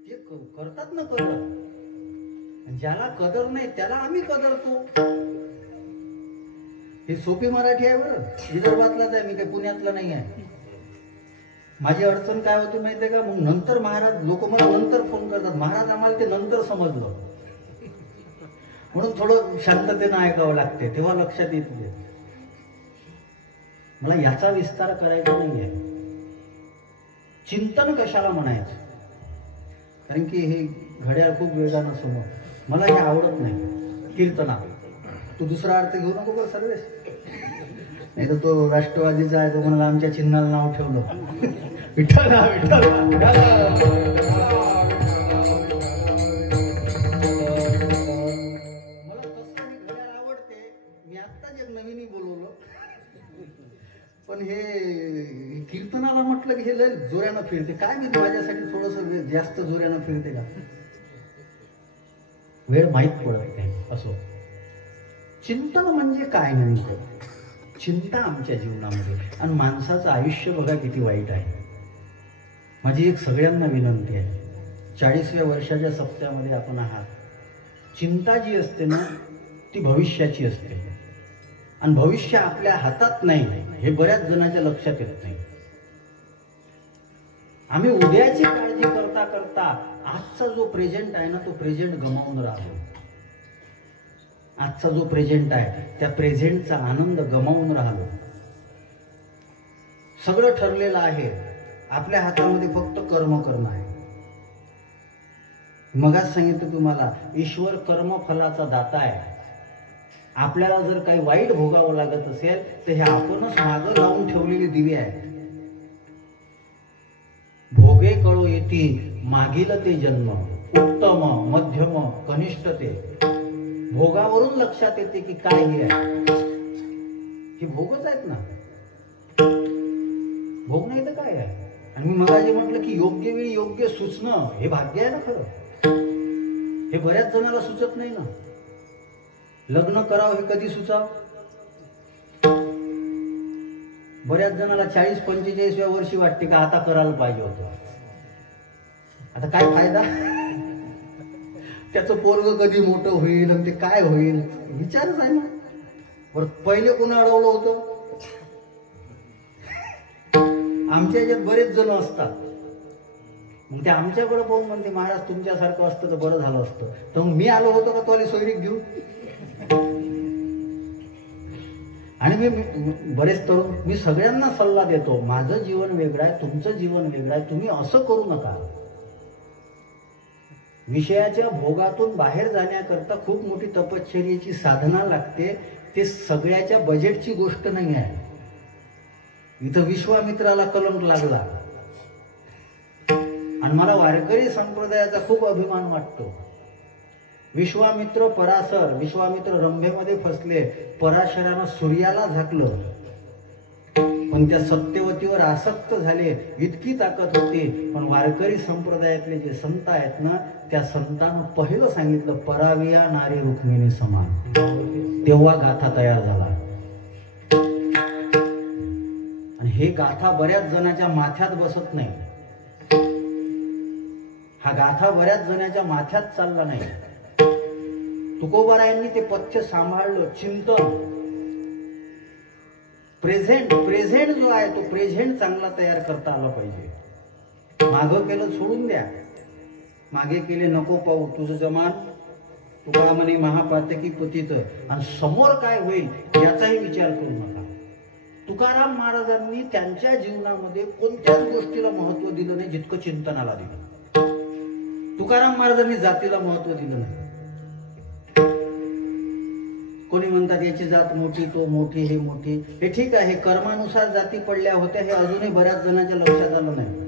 ते करतात ना कदर. ज्याला कदर नाही त्याला आम्ही कदरतो. ही सोपी मराठी आहे बरं. विदर्भातलाच आहे, मी काही पुण्यातला नाही आहे. माझी अडचण काय होती माहितीये का? मग नंतर महाराज, लोक मला नंतर फोन करतात, महाराज आम्हाला ते नंतर समजलं, म्हणून थोडं शांततेनं ऐकावं लागते, तेव्हा लक्षात येते. मला याचा विस्तार करायचा नाही आहे. चिंतन कशाला म्हणायचं? कारण की हे घड्याळ खूप वेगानं समोर, मला हे आवडत नाही कीर्तना. तू दुसरा अर्थ घेऊ नको बरं सर्वेश. नाही तर तो राष्ट्रवादीचा आहे, तो म्हणाला आमच्या चिन्हाला नाव ठेवलं विठ्ठल विठ्ठल. मला तसं हे घड्याळ आवडते. मी आत्ताच एक नवीन बोलवलं, पण हे कीर्तनाला म्हटलं की हे लय जोऱ्यानं फिरते. काय मी माझ्यासाठी थोडस जास्त जोऱ्यानं फिरते का? वेळ माहीत पडत नाही. असो, चिंतन म्हणजे काय नेमकं? चिंता आमच्या जीवनामध्ये, आणि माणसाचं आयुष्य बघा किती वाईट आहे. माझी एक सगळ्यांना विनंती आहे, 40व्या वर्षाच्या सप्त्यामध्ये आपण आहात. चिंता जी असते ना ती भविष्याची असते, आणि भविष्य आपल्या हातात नाही हे बऱ्याच जणांच्या लक्षात येत नाही. आम्ही उद्याची काळजी करता करता आजचा जो प्रेझेंट आहे ना तो प्रेझेंट गमावून राहतो. आजचा जो प्रेझेंट आहे त्या प्रेझेंटचा आनंद गमावून राहिलो. सगळं ठरलेलं आहे, आपल्या हातामध्ये फक्त कर्म करणं आहे. मगाच सांगितलं तुम्हाला, ईश्वर कर्मफलाचा दाता आहे. आपल्याला जर काही वाईट भोगावं लागत असेल तर हे आपणच मागं लावून ठेवलेली दिवे आहेत. भोगे कळो येती मागील ते जन्म, उत्तम मध्यम कनिष्ठ ते. भोगावरून लक्षात येते की काय हे आहे. हे भोगच आहेत ना, भोग नाही तर काय आहे. आणि मी मगाशी म्हटलं की योग्य वेळी योग्य सुचणं हे भाग्य आहे ना खरं. हे बऱ्याच जणांना सुचत नाही ना. लग्न करावं हे कधी सुचाव? बऱ्याच जणांना 40-45व्या वर्षी वाटते का आता करायला पाहिजे होतं. आता काय फायदा? त्याचं पोरग कधी मोठं होईल आणि ते काय होईल विचारच आहे ना. बरं, पहिले कोण अडवलं होतं? आमच्या याच्यात बरेच जण असतात. मग ते आमच्याकडे पाहून म्हणते महाराज तुमच्यासारखं असतं तर बरं झालं असतं. तर मग मी आलो होतो का तुला सोयरीक घेऊन? आणि मी बरेच तरुण, मी सगळ्यांना सल्ला देतो, माझं जीवन वेगळं आहे, तुमचं जीवन वेगळं आहे, तुम्ही असं करू नका. विषयाच्या भोगातून बाहेर जाण्याकरता खूप मोठी तपश्चर्येची साधना लागते. ते सगळ्याच्या बजेटची गोष्ट नाही आहे. इथं विश्वामित्राला कलंक लागला, आणि मला वारकरी संप्रदायाचा खूप अभिमान वाटतो. विश्वामित्र पराशर, विश्वामित्र रंभेमध्ये फसले, पराशरानं सूर्याला झाकलं, पण त्या सत्यवतीवर आसक्त झाले, इतकी ताकद होती. पण वारकरी संप्रदायातले जे संत आहेत ना, त्या संतांना पहिलं सांगितलं पराविया नारी रुक्मिणी समान. तेव्हा गाथा तयार झाला. आणि हे गाथा बऱ्याच जणांच्या माथ्यात बसत नाही. हा गाथा बऱ्याच जणांच्या माथ्यात चालला नाही. तुकोबारायांनी ते पथ्य सांभाळलं. चिंतन, प्रेझेंट जो आहे तो प्रेझेंट चांगला तयार करता आला पाहिजे. मागं केलं सोडून द्या, मागे केले नको पाहू, तुझं जमान तुका म्हणे महापातकी पतित. आणि समोर काय होईल याचाही विचार करू नका. तुकाराम महाराजांनी त्यांच्या जीवनामध्ये कोणत्याच गोष्टीला महत्व दिलं नाही जितकं चिंतनाला दिलं. तुकाराम महाराजांनी जातीला महत्व दिलं नाही. कोणी म्हणतात याची जात मोठी, तो मोठी, हे मोठी. हे ठीक आहे, कर्मानुसार जाती पडल्या होत्या, हे अजूनही बऱ्याच जणांच्या लक्षात आलं नाही.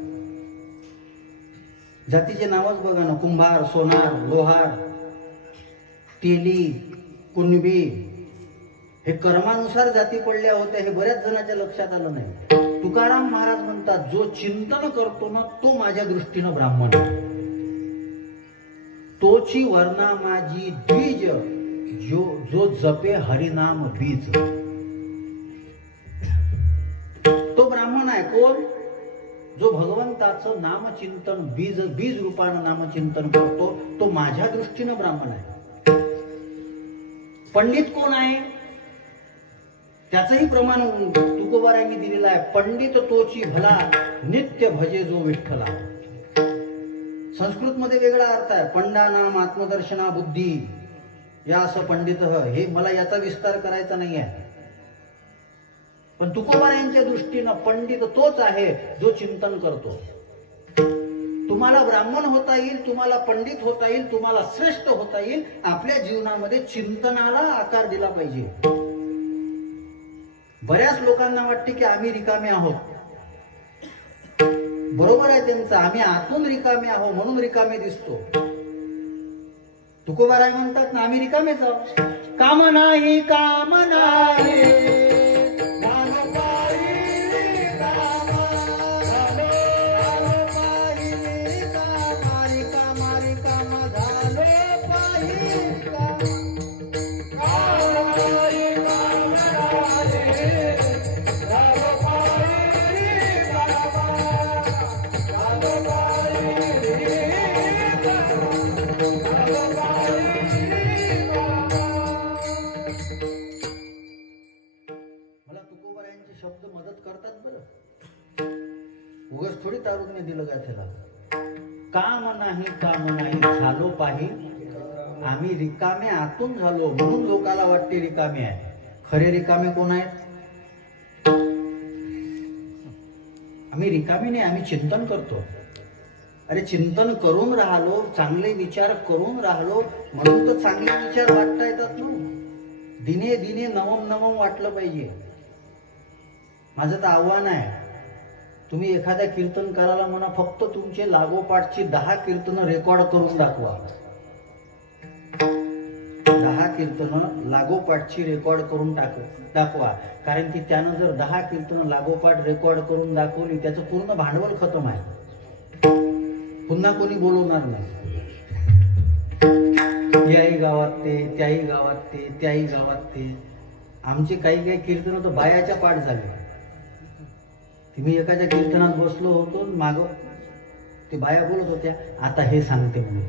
जातीचे नावच बघा ना, कुंभार, सोनार, लोहार, तेली, कुणबी, हे कर्मानुसार जाती पडल्या होत्या, हे बऱ्याच जणांच्या लक्षात आलं नाही. तुकाराम महाराज म्हणतात जो चिंतन करतो ना तो माझ्या दृष्टीनं ब्राह्मण आहे. तोची वर्णा माझी द्विज, जो जपे हरिनाम बीज, तो ब्राह्मण आहे. कोण? जो भगवंताचं नामचिंतन बीज रूपानं नामचिंतन करतो तो माझ्या दृष्टीनं ब्राह्मण आहे. पंडित कोण आहे त्याचंही प्रमाण तुकोबारायांनी दिलेलं आहे. पंडित तोची भला, नित्य भजे जो विठ्ठला. संस्कृत मध्ये वेगळा अर्थ आहे. पंडा नाम आत्मदर्शना बुद्धी या असं पंडित. हे मला याचा विस्तार करायचा नाही आहे. पण तुकोबारायांच्या दृष्टीनं पंडित तोच आहे जो चिंतन करतो. तुम्हाला ब्राह्मण होता येईल, तुम्हाला पंडित होता येईल, तुम्हाला श्रेष्ठ होता येईल. आपल्या जीवनामध्ये चिंतनाला आकार दिला पाहिजे. बऱ्याच लोकांना वाटते की आम्ही रिकामे आहोत. बरोबर आहे त्यांचं, आम्ही आतून रिकामे आहोत म्हणून रिकामे दिसतो. तुकोबाराय म्हणतात ना आम्ही रिकामेच आहोत. काम नाही, काम नाही, शब्द मदत करतात बरं. उगाच थोडी तारुण्य दिलं का त्याला. काम नाही झालो पाही, आम्ही रिकामे आतून झालो म्हणून लोकाला वाटते रिकामे आहे. खरे रिकामे कोण आहेत? आम्ही रिकामे नाही, आम्ही चिंतन करतो. अरे चिंतन करून राहिलो, चांगले विचार करून राहिलो म्हणून तर चांगले विचार वाटता येतात ना. दिने दिने नवम वाटलं पाहिजे. माझं तर आव्हान आहे, तुम्ही एखाद्या कीर्तन करायला म्हणा, फक्त तुमचे लागोपाठची 10 कीर्तनं रेकॉर्ड करून दाखवा. 10 कीर्तनं लागोपाठची रेकॉर्ड करून दाखवा. कारण की त्यानं जर 10 कीर्तनं लागोपाठ रेकॉर्ड करून दाखवली त्याचं पूर्ण भांडवल खतम आहे. पुन्हा कोणी बोलवणार नाही. याही गावात ते, त्याही गावात ते, त्याही गावात ते. आमचे काही कीर्तन तर बायाच्या पाठ झाले. मी एखाद्या कीर्तनात बसलो होतो, माग ते बाया बोलत होत्या, आता हे सांगते म्हणून.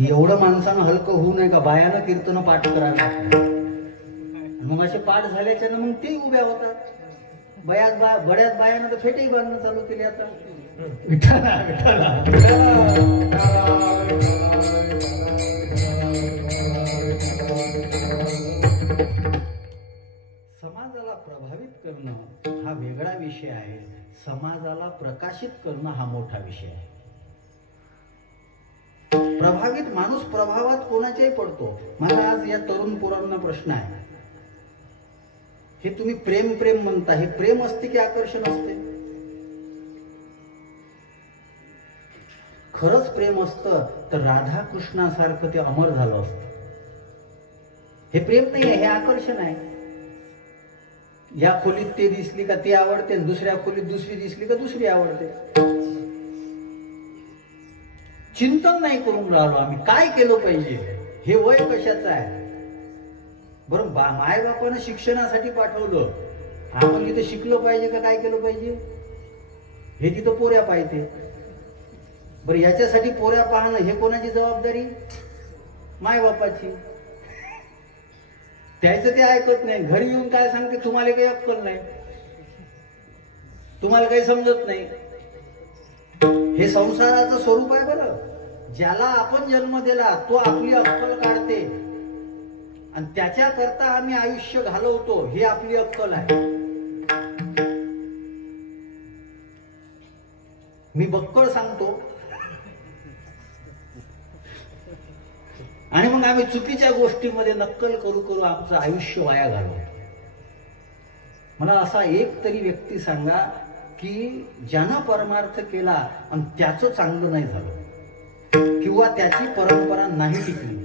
एवढं माणसानं हलकं होऊ नये का बायानं कीर्तन पाठ करायला. मग असे पाठ झाल्याच्या मग ते उभ्या होतात. बऱ्याच बायानं तर फेटेही बांधणं चालू केली. आता विठ्ठला विठ्ठला समाजाला प्रभावित करणं हा वेगळा विषय आहे. समाजाला प्रकाशित करणं हा मोठा विषय आहे. प्रभावित माणूस प्रभावात कोणाच्याही पडतो. मला आज या तरुण पोरांना प्रश्न आहे, हे तुम्ही प्रेम म्हणता, हे प्रेम असते की आकर्षण असते? खरंच प्रेम असतं तर राधाकृष्णासारखं ते अमर झालं असतं. हे प्रेम नाही आहे, हे आकर्षण आहे. या खोलीत ते दिसली का ती आवडते, दुसऱ्या खोलीत दुसरी दिसली का दुसरी आवडते. चिंतन नाही करून राहिलो आम्ही काय केलं पाहिजे. हे वय कशाचं आहे बरं. माय बापानं शिक्षणासाठी पाठवलं, आपण तिथे शिकलो पाहिजे का काय केलं पाहिजे. हे तिथं पोऱ्या पाहिजे. बरं याच्यासाठी पोऱ्या पाहणं हे कोणाची जबाबदारी. माय बापाची. त्याचं ते ऐकत नाही. घरी येऊन काय सांगते, तुम्हाला काही अक्कल नाही, तुम्हाला काही समजत नाही. हे संसाराचं स्वरूप आहे. बरं ज्याला आपण जन्म दिला तो आपली अक्कल काढते आणि त्याच्या करता आम्ही आयुष्य घालवतो. ही आपली अक्कल आहे. मी बक्कळ सांगतो. आणि मग आम्ही चुकीच्या गोष्टीमध्ये नक्कल करू करू आमचं आयुष्य वाया घालवतो. मला असा एक तरी व्यक्ती सांगा की ज्यानं परमार्थ केला आणि त्याचं चांगलं नाही झालं किंवा त्याची परंपरा नाही टिकली.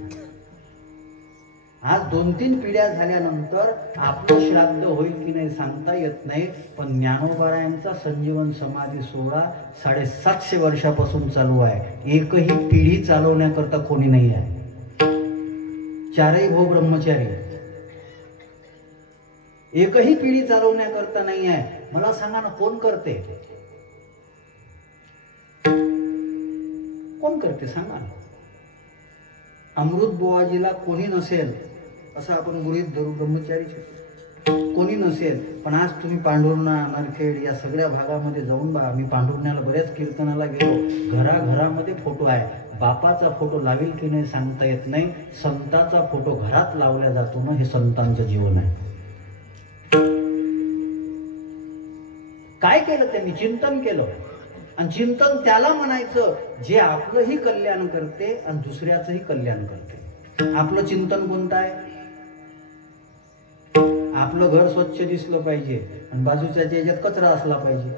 आज 2-3 पिढ्या झाल्यानंतर आपलं श्राद्ध होईल की नाही सांगता येत नाही. पण ज्ञानोबारायांचा संजीवन समाधी सोहळा 750 वर्षापासून चालू आहे. एकही पिढी चालवण्याकरता कोणी नाही आहे. चारही भाऊ ब्रह्मचारी. एकही पिढी चालवण्याकरता नाही आहे. मला सांगा ना कोण करते, कोण करते सांगा ना. अमृत बुवाजीला कोणी नसेल असं आपण गृहीत धरू. ब्रह्मचारी कोणी नसेल. पण आज तुम्ही पांडुर्णा नरखेड या सगळ्या भागामध्ये जाऊन बघा. मी पांडुर्ण्याला बऱ्याच कीर्तनाला गेलो. घराघरामध्ये फोटो आहे. बापाचा फोटो लावेल की नाही सांगता येत नाही. संताचा फोटो घरात लावला जातो ना. हे संतांचं जीवन आहे. काय केलं त्यांनी. चिंतन केलं. आणि चिंतन त्याला म्हणायचं जे आपलंही कल्याण करते आणि दुसऱ्याचंही कल्याण करते. आपलं चिंतन कोणतं आहे. आपलं घर स्वच्छ दिसलं पाहिजे आणि बाजूच्या याच्यात कचरा असला पाहिजे.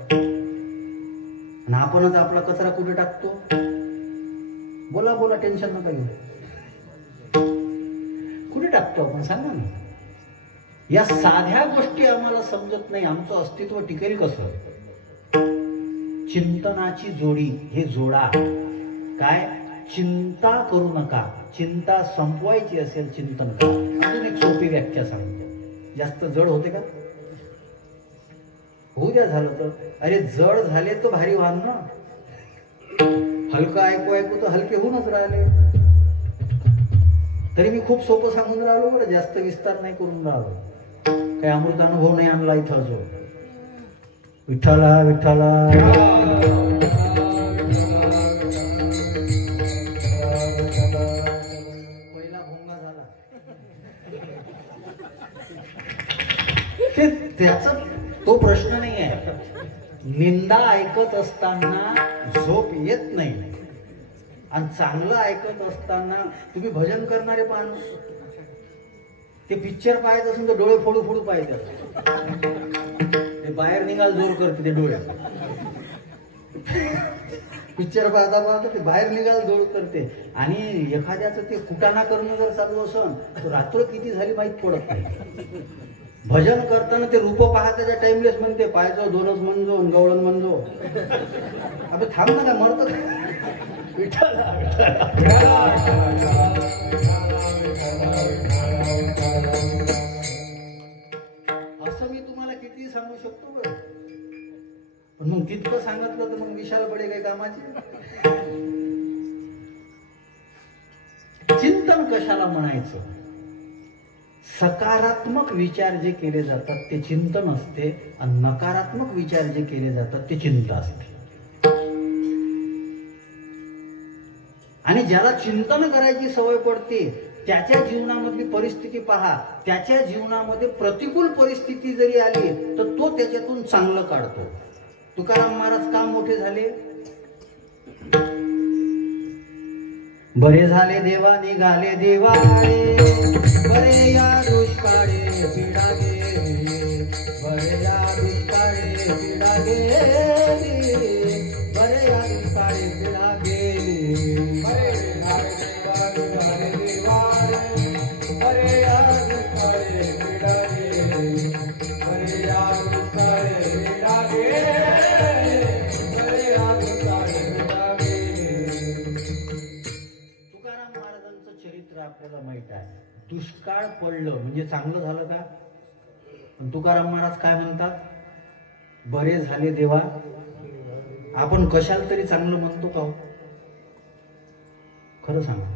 आणि आपणच आपला कचरा कुठे टाकतो. बोला बोला, टेन्शन नका घेऊ. कुठे टाकतो आपण सांगा ना. या साध्या गोष्टी आम्हाला समजत नाही. आमचं अस्तित्व टिकेल कसं. चिंतनाची जोडी हे जोडा. काय चिंता करू नका. चिंता संपवायची असेल चिंतन करा. अजून एक सोपी व्याख्या सांगतो. जास्त जड होते का. होऊ द्या झालं तर. अरे जड झाले तर भारी व्हाल ना. हलका ऐकू ऐकू तर हलके होऊनच राहिले. तरी मी खूप सोपं सांगून राहिलो बरं. जास्त विस्तार नाही करून राहिलो. काही अमृतानुभव नाही आणला इथं जो. विठ्ठला विठ्ठला. पहिला भोंगा झाला. ते त्याचा तो प्रश्न नाही आहे. निंदा ऐकत असताना झोप येत नाही आणि चांगलं ऐकत असताना तुम्ही भजन करणारे माणूस ते पिक्चर पाहायचं असेल तर डोळे फोडू फोडू पाहिजे. ते बाहेर निघाल जोर करते ते डोळे. पिक्चर पाहता पाहता ते बाहेर निघाल जोर करते. आणि एखाद्याचं ते कुटाणा करणं जर चालू असेल तर रात्र किती झाली माहीत पडत नाही. भजन करताना ते रूप पाहताच्या टाइमलेस म्हणते पायजो दोनच म्हणजो गवळण म्हणजो. अबे थांब ना. काय मरत असं मी तुम्हाला किती सांगू शकतो बरं. पण मग तितकं सांगितलं तर मग विशाल बडे काही कामाची. चिंतन कशाला म्हणायचं. सकारात्मक विचार जे केले जातात ते चिंतन असते आणि नकारात्मक विचार जे केले जातात ते चिंता असते. आणि ज्याला चिंतन करायची सवय पडते त्याच्या जीवनामधली परिस्थिती पहा. त्याच्या जीवनामध्ये प्रतिकूल परिस्थिती जरी आली तर तो त्याच्यातून चांगलं काढतो. तुकाराम महाराज का मोठे झाले. बरे झाले देवा निघाले देवाळे. बरे या दुष्काळे पीडा गेली. बरे या दुष्काळे पीडा गेली. बरे या दुष्काळे पीडा गेली. तुकाराम महाराजांचं चरित्र आपल्याला माहित आहे. दुष्काळ पडलं म्हणजे चांगलं झालं का? पण तुकाराम महाराज काय म्हणतात? बरे झाले देवा. आपण कशाला तरी चांगलं म्हणतो का? खरं सांगा.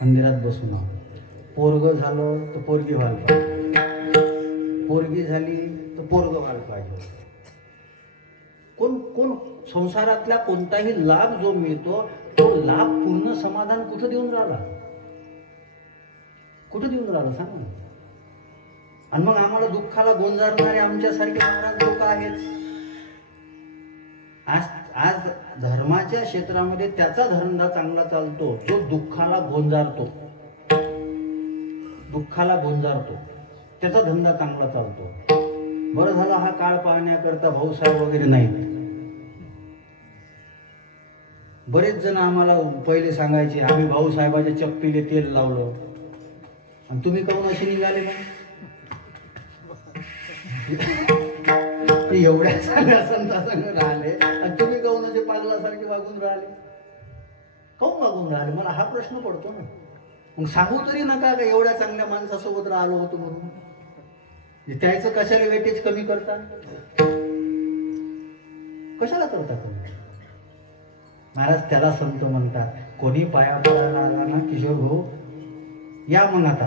मंदिरात बसून पोरग झालं तर पोरगी व्हायला पाहिजे, पोरगी झाली तर पोरग व्हायला पाहिजे. कोण संसारातला कोणताही लाभ जो मिळतो तो लाभ पूर्ण समाधान कुठं देऊन राहिला? कुठं देऊन राहिला सांगा. आणि मग आम्हाला दुःखाला गोंजारणारे आमच्यासारखे महाराज लोक आहेत. आज धर्माच्या क्षेत्रामध्ये त्याचा धंदा चांगला चालतो जो दुःखाला गोंजारतो. दुःखाला गोंजारतो त्याचा धंदा चांगला चालतो. बरं झाला हा काळ पाहण्याकरता भाऊसाहेब वगैरे नाहीत. बरेच जण आम्हाला पहिले सांगायचे आम्ही भाऊसाहेबाच्या चप्पीले तेल लावलं. आणि तुम्ही काहून असे निघाले ना? एवढ्या चांगल्या संतांसंग राहिले आणि तुम्ही काहून असे पागलासारखे वागून राहिले? काहून वागून राहिले मला हा प्रश्न पडतो ना. मग सांगू तरी नका का एवढ्या चांगल्या माणसासोबत राहिलो होतो म्हणून. त्याचं कशाला वेटेज कमी करता? कशाला करता कमी? महाराज त्याला संत म्हणतात. कोणी पाया पडायला आला ना किशोर भाऊ या मग आता.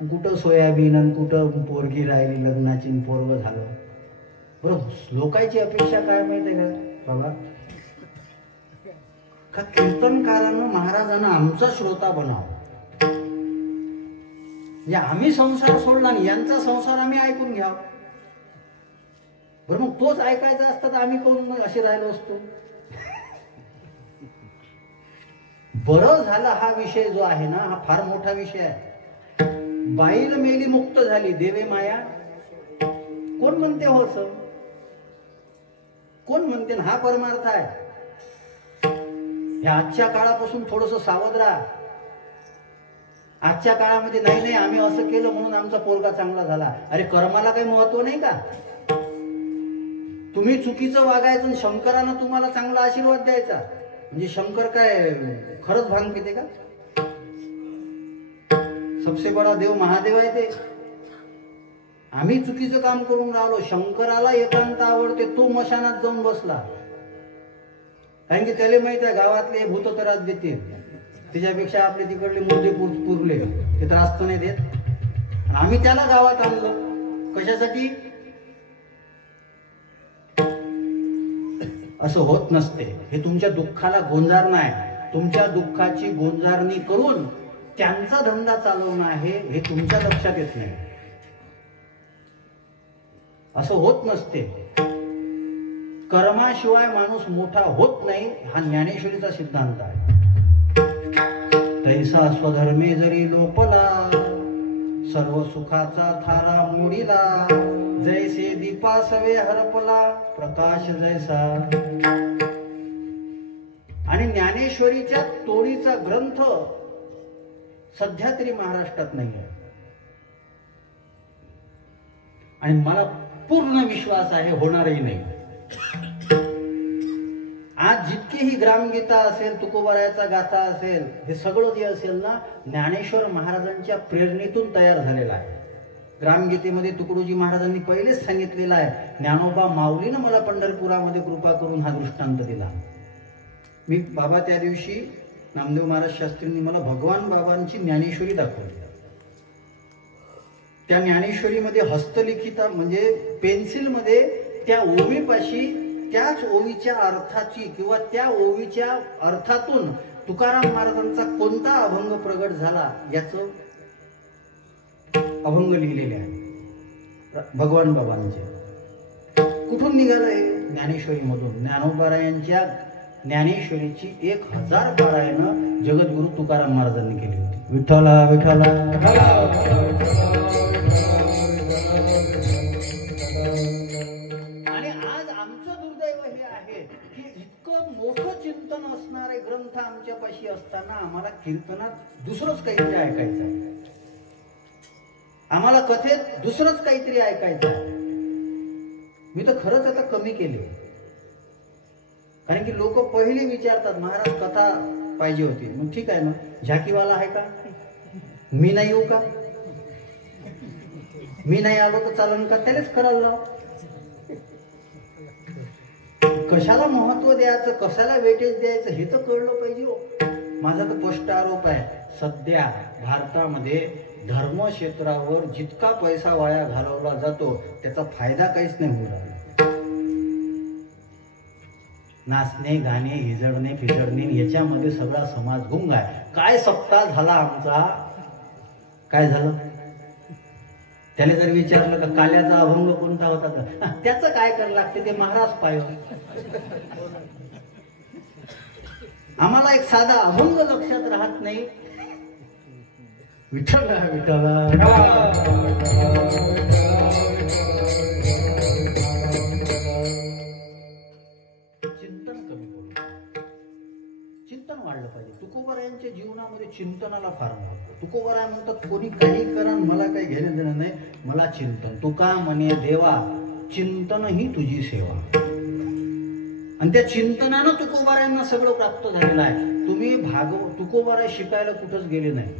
कुठं सोयाबीन आणि कुठं पोरगी राहिली लग्नाची पोरग झालं. बरं लोकांची अपेक्षा काय माहिती आहे का बाबा? का कीर्तनकारानं महाराजांना आमचा श्रोता बनाव. म्हणजे आम्ही संसार सोडला आणि यांचा संसार आम्ही ऐकून घ्या. बरं मग तोच ऐकायचा असता तर आम्ही कोण मग असे राहिलो असतो. बरं झालं हा विषय जो आहे ना हा फार मोठा विषय आहे. बाईल मेली मुक्त झाली देवे माया. कोण म्हणते हो सर? कोण म्हणते? हा परमार्थ आहे. या आजच्या काळापासून थोडस सावध राहा. आजच्या काळामध्ये नाही आम्ही असं केलं म्हणून आमचा पोरगा चांगला झाला. अरे कर्माला काही महत्व नाही का? तुम्ही चुकीचं वागायचं आणि शंकरानं तुम्हाला चांगला आशीर्वाद द्यायचा. म्हणजे शंकर काय खरंच भांग पिते का? सबसे बडा देव महादेव आहे ते. आम्ही चुकीचं काम करून राहिलो. शंकराला एकांत आवडते. तो मशानात जाऊन बसला कारण की त्याला माहित आहे गावातले भूत त्रास देतील. त्याच्यापेक्षा आपले तिकडले मुर्दे पुरले ते त्रास तर नाही देत. आम्ही त्याला गावात आणलं कशासाठी? असं होत नसते. हे तुमच्या दुःखाला गोंजारणं आहे. तुमच्या दुःखाची गोंजारणी करून त्यांचा धंदा चालवणं आहे हे तुमच्या लक्षात येत नाही. असं होत नसते. कर्माशिवाय माणूस मोठा होत नाही हा ज्ञानेश्वरीचा सिद्धांत आहे. तैसा स्वधर्मे जरी लोपला सर्व सुखाचा थारा मोडीला. जैसे दीपासवे हरपला प्रकाश जैसा. आणि ज्ञानेश्वरीच्या तोडीचा ग्रंथ सध्या तरी महाराष्ट्रात नाही आहे. आणि मला पूर्ण विश्वास आहे होणारही नाही. आज जितकीही ग्रामगीता असेल तुकोबारायाचा गाथा असेल हे सगळं जे असेल ना ज्ञानेश्वर महाराजांच्या प्रेरणेतून तयार झालेलं आहे. ग्रामगीतेमध्ये तुकडोजी महाराजांनी पहिलेच सांगितलेलं आहे ज्ञानोबा माऊलीनं मला पंढरपुरामध्ये कृपा करून हा दृष्टांत दिला. मी बाबा त्या दिवशी नामदेव महाराज शास्त्रींनी मला भगवान बाबांची ज्ञानेश्वरी दाखवली. त्या ज्ञानेश्वरीमध्ये हस्तलिखिता म्हणजे पेन्सिलमध्ये त्या ओवीपाशी त्याच ओवीच्या अर्थाची किंवा त्या ओवीच्या अर्थातून तुकाराम महाराजांचा कोणता अभंग प्रगट झाला याचं अभंग लिहिलेले आहे भगवान बाबांचे. कुठून निघालंय? ज्ञानेश्वरी मधून. ज्ञानोबारायांच्या ज्ञानेश्वरीची 1000 पारायणं जगद्गुरु तुकाराम महाराजांनी केली होती. विठ्ठला विठ्ठला. आणि आज आमचं दुर्दैव हे आहे की इतकं मोठं चिंतन असणारे ग्रंथ आमच्यापाशी असताना आम्हाला कीर्तनात दुसरंच काहीतरी ऐकायचं आहे. आम्हाला कथेत दुसरंच काहीतरी ऐकायचं आहे. मी तर खरंच आता कमी केले, कारण की लोक पहिले विचारतात महाराज कथा पाहिजे होती. मग ठीक आहे ना, झाकीवाला आहे का, मी नाही येऊ का, मी नाही आलो तर चालन का, त्यालाच करायला लाव. कशाला महत्व द्यायचं, कशाला वेटेज द्यायचं हे तर कळलं पाहिजे हो. माझा तर स्पष्ट आरोप आहे, सध्या भारतामध्ये धर्म क्षेत्रावर जितका पैसा वाया घालवला जातो त्याचा फायदा काहीच नाही होऊ लागला. नाचणे, गाणे, हिजडणे, फिजडणे याच्यामध्ये सगळा समाज गुंग आहे. काय सप्ताह झाला आमचा, काय झालं? त्याला जर विचारलं का काल्याचा अभंग कोणता होता का, त्याचं काय करायला लागते ते महाराज पाय. आम्हाला एक साधा अभंग लक्षात राहत नाही. विठ्ठल विठ्ठल चिंतन वाढलं पाहिजे. तुकोबारायांच्या जीवनामध्ये चिंतनाला फार महत्व. तुकोबाराय म्हणतात कोणी काही करा मला काही घेणं देणं नाही, मला चिंतन. तुका म्हणे देवा चिंतन ही तुझी सेवा. आणि त्या चिंतनानं तुकोबारायांना सगळं प्राप्त झालेलं आहे. तुम्ही तुकोबाराय शिकायला कुठंच गेले नाही,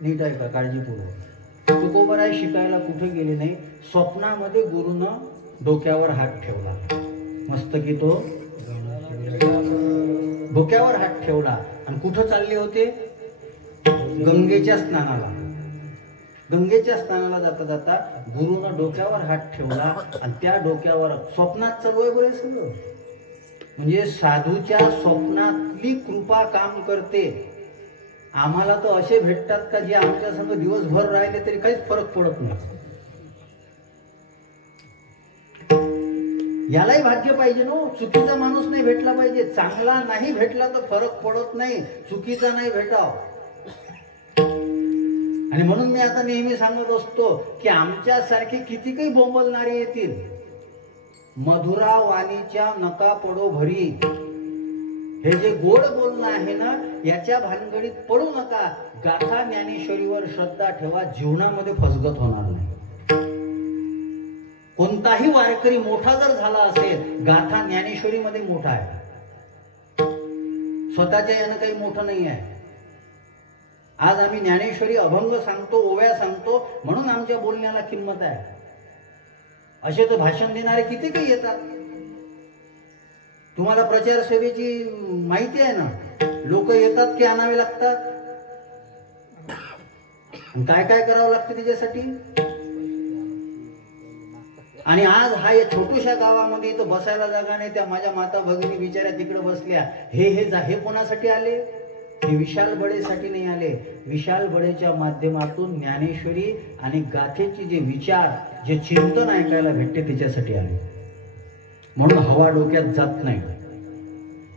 नीट आहे का, काळजीपूर्वक. तुकोबाराय शिकायला कुठे गेले नाही. स्वप्नामध्ये गुरुनं डोक्यावर हात ठेवला, मस्त की तो डोक्यावर हात ठेवला. आणि कुठं चालले होते? गंगेच्या स्नानाला. गंगेच्या स्नानाला जाता जाता गुरुनं डोक्यावर हात ठेवला आणि त्या डोक्यावर स्वप्नात चालू आहे बरं सगळं. म्हणजे साधूच्या स्वप्नातली कृपा काम करते. आम्हाला तर असे भेटतात का जे आमच्या संग दिवसभर राहिले तरी काहीच फरक पडत नाही. यालाही भाग्य पाहिजे ना. चुकीचा माणूस नाही भेटला पाहिजे. चांगला नाही भेटला तर फरक पडत नाही, चुकीचा नाही भेटाव. आणि म्हणून मी आता नेहमी सांगत असतो की आमच्यासारखे किती काही बोंबलणारे येतील, मधुरा वाणीच्या नका पडो भरी. हे जे गोड बोलणं आहे ना, याच्या भानगडीत पडू नका. गाथा ज्ञानेश्वरीवर श्रद्धा ठेवा, जीवनामध्ये फसगत होणार नाही. कोणताही वारकरी मोठा जर झाला असेल, गाथा ज्ञानेश्वरीमध्ये मोठा आहे, स्वतःच्या यानं काही मोठं नाही आहे. आज आम्ही ज्ञानेश्वरी अभंग सांगतो, ओव्या सांगतो, म्हणून आमच्या बोलण्याला किंमत आहे. असे तर भाषण देणारे किती काही येतात. तुम्हाला प्रचार सेवेची माहिती आहे ना, लोक येतात की आणावे लागतात, काय काय करावं लागतं त्याच्यासाठी. आणि आज हा या छोट्याशा गावामध्ये इथं बसायला जागा नाही. त्या माझ्या माता भगिनी बिचाऱ्या तिकडे बसल्या. हे कोणासाठी आले? हे विशाल बडेसाठी नाही आले. विशाल बडेच्या माध्यमातून ज्ञानेश्वरी आणि गाथेचे जे विचार, जे चिंतन ऐकायला भेटते त्याच्यासाठी आले. म्हणून हवा डोक्यात जात नाही.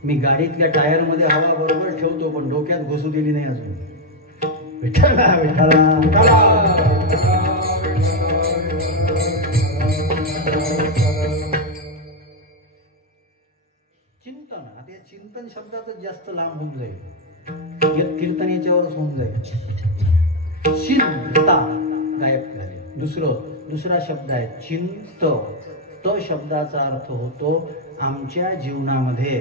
मी गाडीतल्या टायर मध्ये हवा बरोबर ठेवतो, पण डोक्यात घुसू दिली नाही अजून. विठ्ठला विठ्ठला. चिंतन, आता या चिंतन शब्दातच जास्त लांब होऊन जाईल, कीर्तन याच्यावरच होऊन जाईल. चिंता गायब झाले. दुसरा शब्द आहे चिंत. तो शब्दाचा अर्थ होतो आमच्या जीवनामध्ये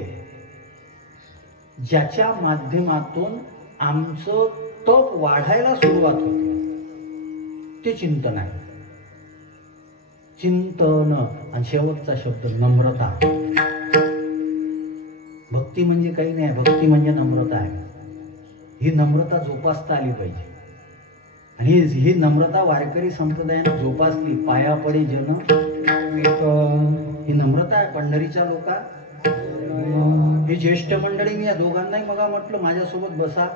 ज्याच्या माध्यमातून आमचं तप वाढायला सुरुवात होते, ते चिंतन आहे. चिंतन. आणि शेवटचा शब्द नम्रता. भक्ती म्हणजे काही नाही, भक्ती म्हणजे नम्रता आहे. ही नम्रता जोपासता आली पाहिजे. आणि ही नम्रता वारकरी संप्रदायाने जोपासली. पाया पडे जन, ही नम्रता आहे पंढरीच्या लोका. ही ज्येष्ठ मंडळी, मी या दोघांनाही मगा म्हटलं माझ्यासोबत बसा.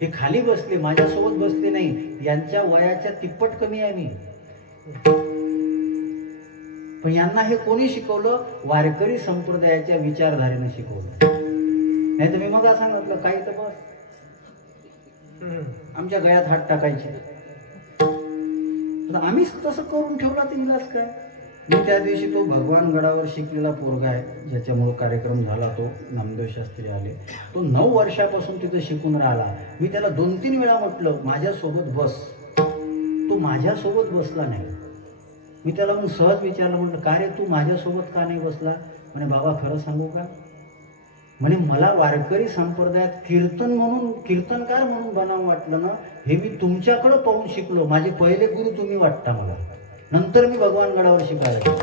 हे खाली बसले, माझ्यासोबत बसले नाही. यांच्या वयाच्या तिप्पट कमी आहे मी, पण यांना हे कोणी शिकवलं? वारकरी संप्रदायाच्या विचारधारेने शिकवलं. नाही तर मी मग सांगितलं काही तर बस आमच्या गळ्यात हात टाकायचे. आम्हीच तसं करून ठेवला तर इलाज काय. मी त्या दिवशी तो भगवान गडावर शिकलेला पोरगा आहे, ज्याच्यामुळे कार्यक्रम झाला, तो नामदेव शास्त्री आले. तो 9 वर्षापासून तिथं शिकून राहिला. मी त्याला 2-3 वेळा म्हटलं माझ्यासोबत बस. तो माझ्यासोबत बसला नाही. मी त्याला मग सहज विचारलं, म्हटलं का रे तू माझ्यासोबत का नाही बसला? म्हणे बाबा खरं सांगू का, म्हणे मला वारकरी संप्रदायात कीर्तनकार म्हणून बनावं वाटलं ना, हे मी तुमच्याकडं पाहून शिकलो. माझे पहिले गुरु तुम्ही वाटता मला, नंतर मी भगवान गडावर शिकायला,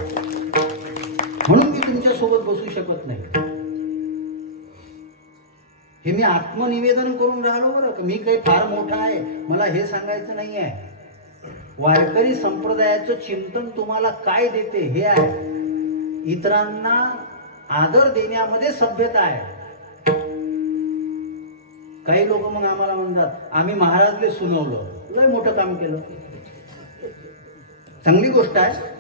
म्हणून मी तुमच्या सोबत बसू शकत नाही. हे मी आत्मनिवेदन करून राहिलो बरं का. मी काही फार मोठा आहे मला हे सांगायचं नाही आहे. वारकरी संप्रदायाचं चिंतन तुम्हाला काय देते हे आहे. इतरांना आदर देण्यामध्ये सभ्यता आहे. काही लोक मग आम्हाला म्हणतात आम्ही महाराजले सुनवलं, लय मोठं काम केलं. चांगली गोष्ट आहे.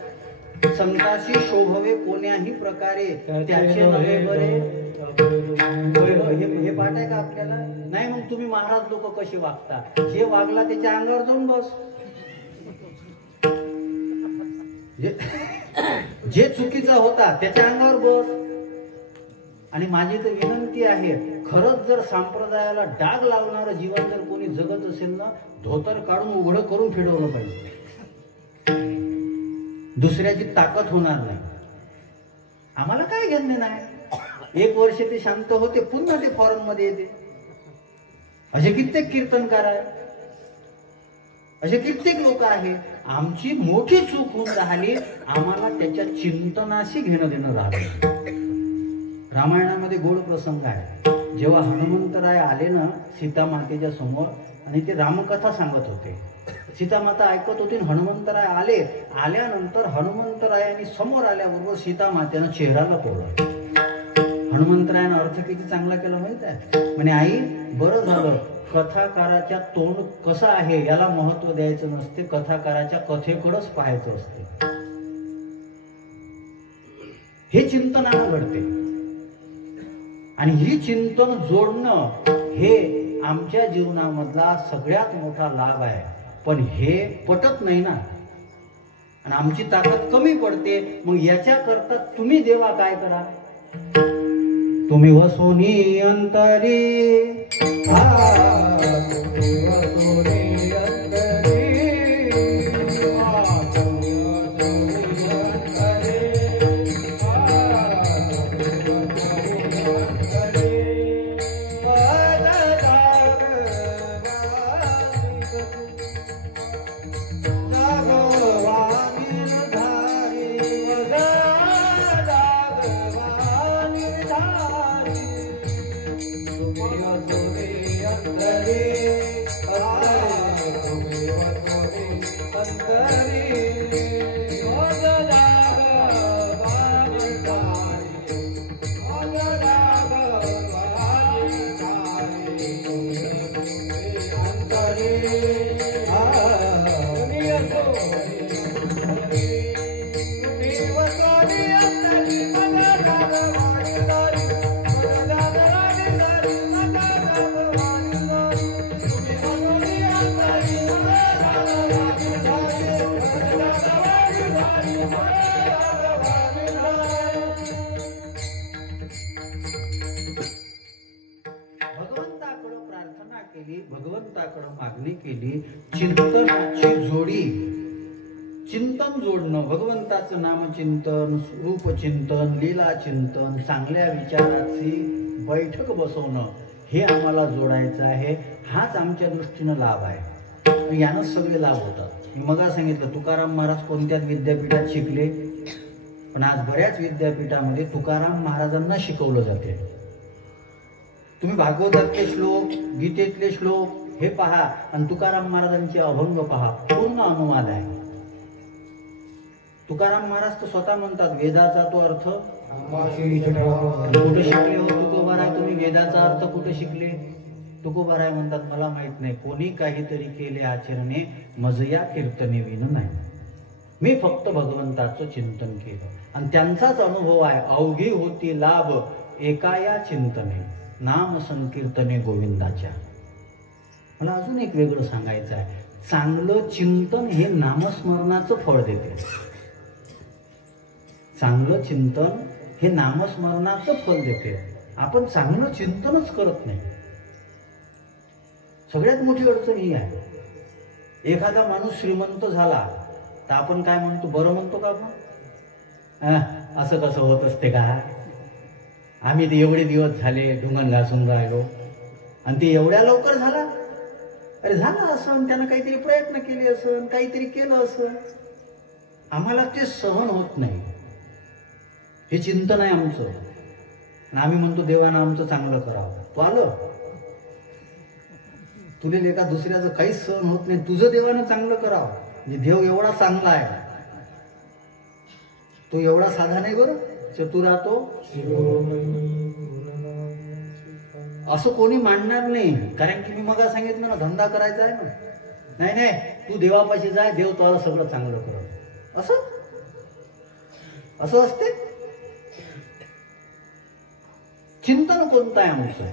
संताशी शोभवे कोण्याही प्रकारे त्याचे नव्हे बरे. हे पाठ आहे का आपल्याला? नाही. मग तुम्ही महाराज लोक कसे वागता? जे वागला त्याच्या अंगावर जाऊन बस. जे चुकीचा होता त्याच्या अंगावर बस. आणि माझी तर विनंती आहे, खरंच जर संप्रदायाला डाग लावणारं जीवन जर कोणी जगत असेल ना, धोतर काढून उघडं करून फिरवलं पाहिजे. दुसऱ्याची ताकद होणार नाही. आम्हाला काय घेणं नाही. 1 वर्ष ते शांत होते, पुन्हा ते फॉरेन मध्ये येते. असे कित्येक कीर्तनकार आहे, असे कित्येक लोक आहे. आमची मोठी चूक होऊन राहिली, आम्हाला त्याच्या चिंतनाशी घेणं देणं राहिलं. रामायणामध्ये गोड प्रसंग आहे. जेव्हा हनुमंतराय आले ना सीता मातेच्या समोर, आणि ते रामकथा सांगत होते. सीता माता ऐकत होती. हनुमंतराय आले. आल्यानंतर हनुमंतरायांनी समोर आल्याबरोबर सीता मातेनं चेहरा लपवला. हनुमंतरायानं अर्थ किती चांगला केला माहित आहे? म्हणे आई बरं झालं, कथाकाराच्या तोंड कसं आहे याला महत्व द्यायचं नसते, कथाकाराच्या कथेकडेच पाहायचं असते. हे चिंतनानं घडते. आणि ही चिंतन जोडणं हे आमच्या जीवनामधला सगळ्यात मोठा लाभ आहे. पण हे पटत नाही ना, आणि आमची ताकद कमी पडते. मग याच्या करता तुम्ही देवा काय करा? तुम्ही वसुनी अंतरी, भगवंताकडे मागणी केली. चिंतनाची जोडी, चिंतन जोडणं, भगवंताचं नामचिंतन, रूप चिंतन, लीला चिंतन, चांगल्या विचाराची बैठक बसवणं, हे आम्हाला जोडायचं आहे. हाच आमच्या दृष्टीनं लाभ आहे. यानंच सगळे लाभ होतात. मी मग सांगितलं तुकाराम महाराज कोणत्याच विद्यापीठात शिकले, पण आज बऱ्याच विद्यापीठामध्ये तुकाराम महाराजांना शिकवलं जाते. तुम्ही भागवतातले श्लोक, गीतेतले श्लोक हे पहा आणि तुकाराम महाराजांचे अभंग पहा, पूर्ण अनुवाद आहे. तुकाराम महाराज तर स्वतः म्हणतात वेदाचा तो अर्थ कुठे शिकले हो तुकोबाराय? तुम्ही वेदाचा अर्थ कुठे शिकले? तुकोबाराय म्हणतात मला माहित नाही. कोणी काहीतरी केले आचरणे, मजया कीर्तने विन नाही. मी फक्त भगवंताचं चिंतन केलं आणि त्यांचाच अनुभव आहे. अवघी होती लाभ एकाया चिंतने, नाम संकीर्तने गोविंदाच्या. मला अजून एक वेगळं सांगायचं आहे. चांगलं चिंतन हे नामस्मरणाचं फळ देते. चांगलं चिंतन हे नामस्मरणाचं फळ देते. आपण चांगलं चिंतनच करत नाही. सगळ्यात मोठी अडचण ही आहे. एखादा माणूस श्रीमंत झाला तर आपण काय म्हणतो, बरं म्हणतो का आपण? असं कसं होत असते का? आम्ही ते एवढे दिवस झाले ढुंगण घासून राहिलो आणि ते एवढ्या लवकर झाला? अरे झालं असं, त्यानं काहीतरी प्रयत्न केले असं, काहीतरी केलं असं. आम्हाला ते सहन होत नाही. हे चिंतन आहे आमचं. आम्ही म्हणतो देवानं आमचं चांगलं करावं. तो आलं तुले एका दुसऱ्याचं काहीच सहन होत नाही, तुझं देवानं चांगलं करावं. म्हणजे देव एवढा चांगला आहे, तो एवढा साधा नाही बरं, चतुरा तो असं कोणी मांडणार नाही. कारण की मी मगा सांगितलं ना, धंदा करायचा आहे ना. नाही नाही, तू देवापाशी जाय, देव तुला सगळं चांगलं करत. असं असं असते. चिंतन कोणतं आहे आमचं?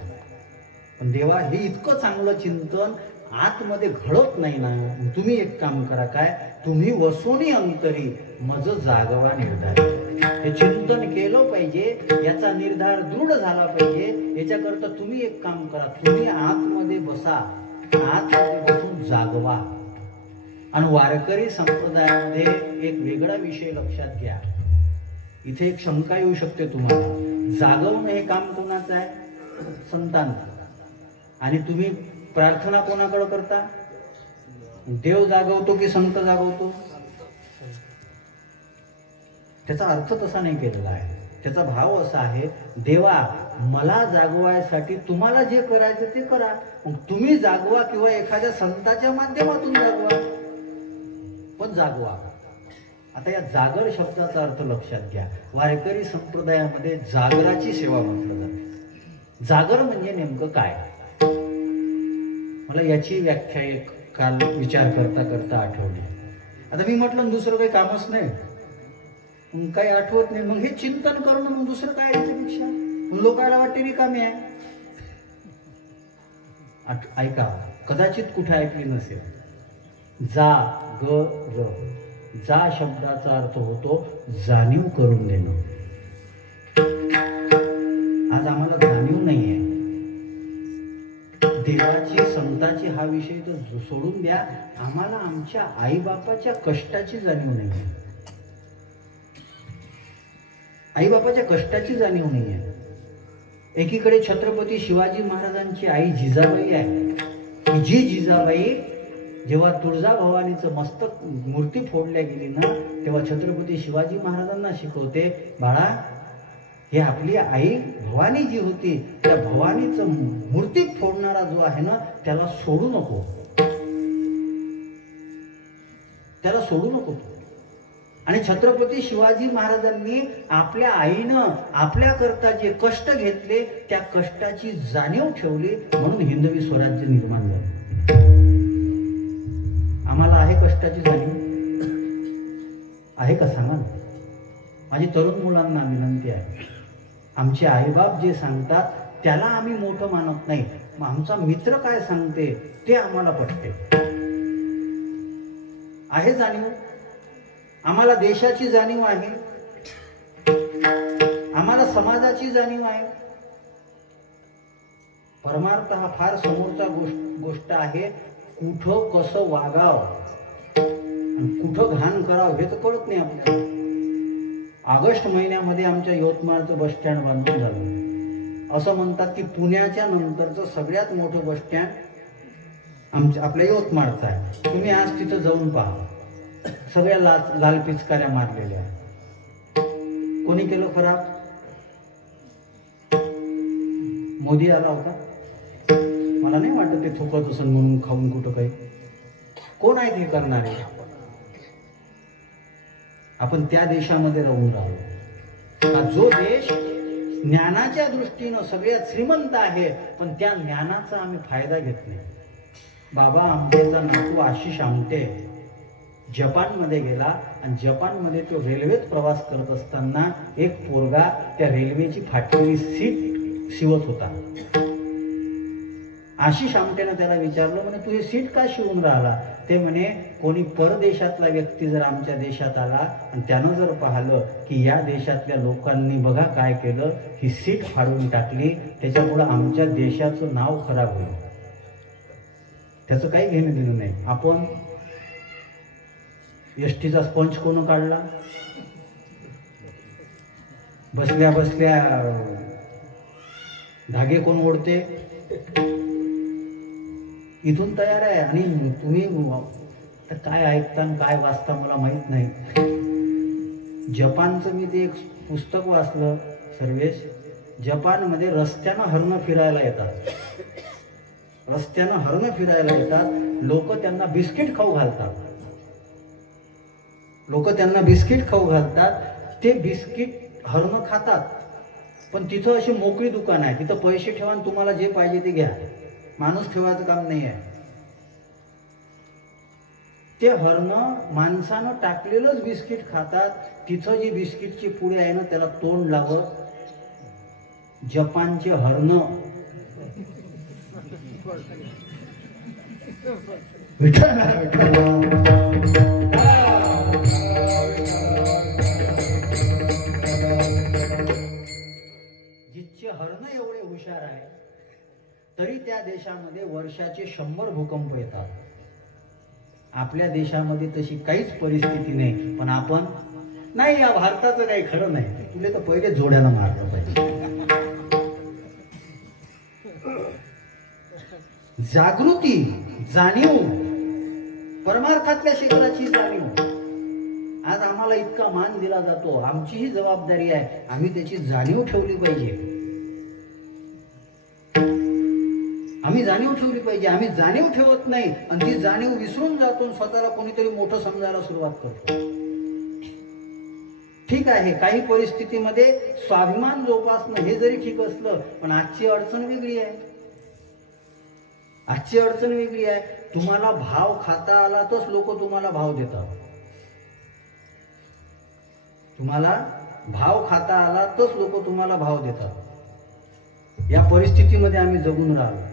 पण देवा हे इतकं चांगलं चिंतन आतमध्ये घडत नाही ना. तुम्ही एक काम करा, काय, तुम्ही वसोनी अंतरी मज जागवा निर्धार. हे चिंतन केलं पाहिजे, याचा निर्धार दृढ झाला पाहिजे. याच्याकरता तुम्ही एक काम करा, तुम्ही आतमध्ये बसा, आतमध्ये बसून जागवा. आणि वारकरी संप्रदायामध्ये एक वेगळा विषय लक्षात घ्या. इथे एक शंका येऊ शकते तुम्हाला, जागवणं हे काम कोणाचं आहे? संतांचं. आणि तुम्ही प्रार्थना कोणाकडे करता? देव जागवतो की संत जागवतो? त्याचा अर्थ तसा नाही केलेला आहे. त्याचा भाव असा आहे, देवा मला जागवायसाठी तुम्हाला जे करायचं ते करा, मग तुम्ही जागवा किंवा एखाद्या संताच्या माध्यमातून जागवा, पण जागवा. आता या जागर शब्दाचा अर्थ लक्षात घ्या. वारकरी संप्रदायामध्ये जागराची सेवा म्हटलं जाते. जागर म्हणजे नेमकं काय? मला याची व्याख्या एक काल विचार करता करता आठवली. आता मी म्हटलं दुसरं काही कामच नाही, काही आठवत नाही, मग हे चिंतन करणं, मग दुसरं काय याच्यापेक्षा? लोकांना वाटते रिकामी आहे. ऐका, कदाचित कुठे ऐकली नसेल, जागर. जा शब्दाचा अर्थ होतो जाणीव करून देणं. आज आम्हाला जाणीव नाहीये देवाची, संताची. हा विषय तर सोडून द्या, आम्हाला आमच्या आईबापाच्या कष्टाची जाणीव नाहीये. आईबापाच्या कष्टाची जाणीव नाहीये. एकीकडे छत्रपती शिवाजी महाराजांची आई जिजाबाई आहे. जी जिजाबाई जेव्हा तुळजाभवानीचं मस्तक मूर्ती फोडल्या गेली ना, तेव्हा छत्रपती शिवाजी महाराजांना शिकवते, बाळा हे आपली आई भवानी जी होती, त्या भवानीचं मूर्ती फोडणारा जो आहे ना, त्याला सोडू नको, त्याला सोडू नको. आणि छत्रपती शिवाजी महाराजांनी आपल्या आईनं आपल्या करता जे कष्ट घेतले, त्या कष्टाची जाणीव ठेवली, म्हणून हिंदवी स्वराज्य निर्माण झालं. आम्हाला आहे कष्टाची जाणीव? आहे का सांगा ना. माझी तरुण मुलांना विनंती आहे, आमचे आईबाप जे सांगतात त्याला आम्ही मोठं मानत नाही, मग आमचा मित्र काय सांगते ते आम्हाला पटते. आहे जाणीव? आम्हाला देशाची जाणीव आहे, आम्हाला समाजाची जाणीव आहे. परमार्थ हा फार समोरचा गोष्ट आहे. कुठं कसं वागावं आणि कुठं घाण करावं हे तर कळत नाही आपल्याला. ऑगस्ट महिन्यामध्ये आमच्या यवतमाळचं बस स्टँड बांधून झालं. असं म्हणतात की पुण्याच्या नंतरचं सगळ्यात मोठं बस स्टँड आपल्या यवतमाळचं आहे. तुम्ही आज तिथं जाऊन पहा, सगळ्या लाल पिचकाऱ्या मारलेल्या. कोणी केलं खराब? मोदी आला होता? मला नाही वाटत ते थुकत असेल म्हणून खाऊन कुठं काही. कोण आहेत हे करणारे? आपण त्या देशामध्ये राहून राहिलो. जो देश ज्ञानाच्या दृष्टीनं सगळ्यात श्रीमंत आहे, पण त्या ज्ञानाचा आम्ही फायदा घेत नाही. बाबा आमटेचा नातू आशिष आमटे जपानमध्ये गेला आणि जपानमध्ये तो रेल्वेत प्रवास करत असताना एक पोरगा त्या रेल्वेची फाटलेली सीट शिवत होता. आशिष आमटेनं त्याला विचारलं, म्हणे तू हे सीट का शिवून राहिला? ते म्हणे, कोणी परदेशातला व्यक्ती जर आमच्या देशात आला आणि त्यानं जर पाहिलं की या देशातल्या लोकांनी बघा काय केलं, ही सीट फाडून टाकली, त्याच्यामुळे आमच्या देशाचं नाव खराब होईल. त्याचं काही घेणं देणं नाही. आपण एसटीचा स्पंज कोण काढला? बसल्या बसल्या धागे कोण ओढते? इथून तयार आहे. आणि तुम्ही काय ऐकता आणि काय वाचता मला माहित नाही. जपानचं मी ते एक पुस्तक वाचलं सर्वेश. जपानमध्ये रस्त्यानं हरणं फिरायला येतात. रस्त्यानं हरणं फिरायला येतात. लोक त्यांना बिस्किट खाऊ घालतात. लोक त्यांना बिस्किट खाऊ घालतात. ते बिस्किट हरणं खातात. पण तिथं अशी मोकळी दुकान आहे. तिथं पैसे ठेवा आणि तुम्हाला जे पाहिजे ते घ्या. माणूस ठेवायचं काम नाही आहे. ते हरणं माणसानं टाकलेलंच बिस्किट खातात. तिथं जी बिस्किटची पुढे आहे ना त्याला तोंड लावत जपानचे हरणं जिथचे हरणं एवढे हुशार आहे तरी त्या देशामध्ये वर्षाचे 100 भूकंप येतात. आपल्या देशामध्ये तशी काहीच परिस्थिती नाही. पण आपण नाही, या भारताचं काही खरं नाही. तुले तर पहिले जोड्याला मारलं पाहिजे. जागृती, जाणीव, परमार्थातल्या क्षेत्राची जाणीव. आज आम्हाला इतका मान दिला जातो. आमची ही जबाबदारी आहे. आम्ही त्याची जाणीव ठेवली पाहिजे. आम्ही जाणीव ठेवली पाहिजे. आम्ही जाणीव ठेवत नाही आणि ती जाणीव विसरून जातो. स्वतःला कोणीतरी मोठं समजायला सुरुवात करतो. ठीक आहे, काही परिस्थितीमध्ये स्वाभिमान जोपासणं हे जरी ठीक असलं, पण आजची अडचण वेगळी आहे. आजची अडचण वेगळी आहे. तुम्हाला भाव खाता आला तरच लोक तुम्हाला भाव देतात. तुम्हाला भाव खाता आला तरच लोक तुम्हाला भाव देतात. या परिस्थितीमध्ये आम्ही जगून राहिलो.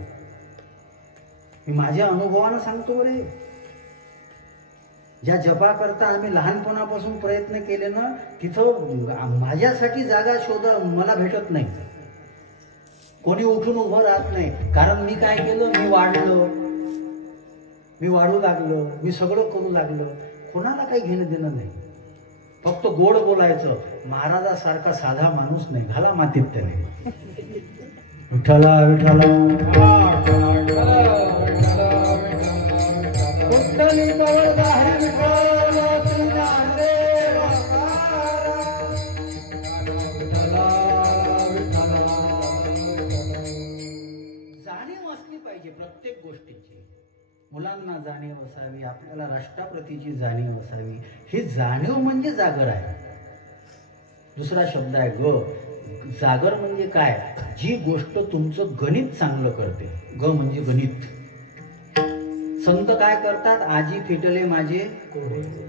मी माझ्या अनुभवानं सांगतो बरे. ज्या जपाकरता आम्ही लहानपणापासून प्रयत्न केले ना, तिथं माझ्यासाठी जागा शोधा मला भेटत नाही. कोणी उठून उभं राहत नाही. कारण मी काय केलं, मी वाढू लागलो, मी सगळं करू लागलो. कोणाला काही घेणं देणं नाही. फक्त गोड बोलायचं. महाराजासारखा साधा माणूस नाही. घाला मातीत त्याने. विठ्ठला विठ्ठला कुंडली पवळदा हरी विठ्ठल तुझा देव जाणीव असली पाहिजे प्रत्येक गोष्टीची. मुलांना जाणीव असावी. आपल्याला राष्ट्राप्रतीची जाणीव असावी. ही जाणीव म्हणजे जागर आहे. दुसरा शब्द आहे ग. जागर म्हणजे काय? जी गोष्ट तुमचं गणित चांगलं करते. ग म्हणजे गणित. संत काय करतात? आजी फिटले माझे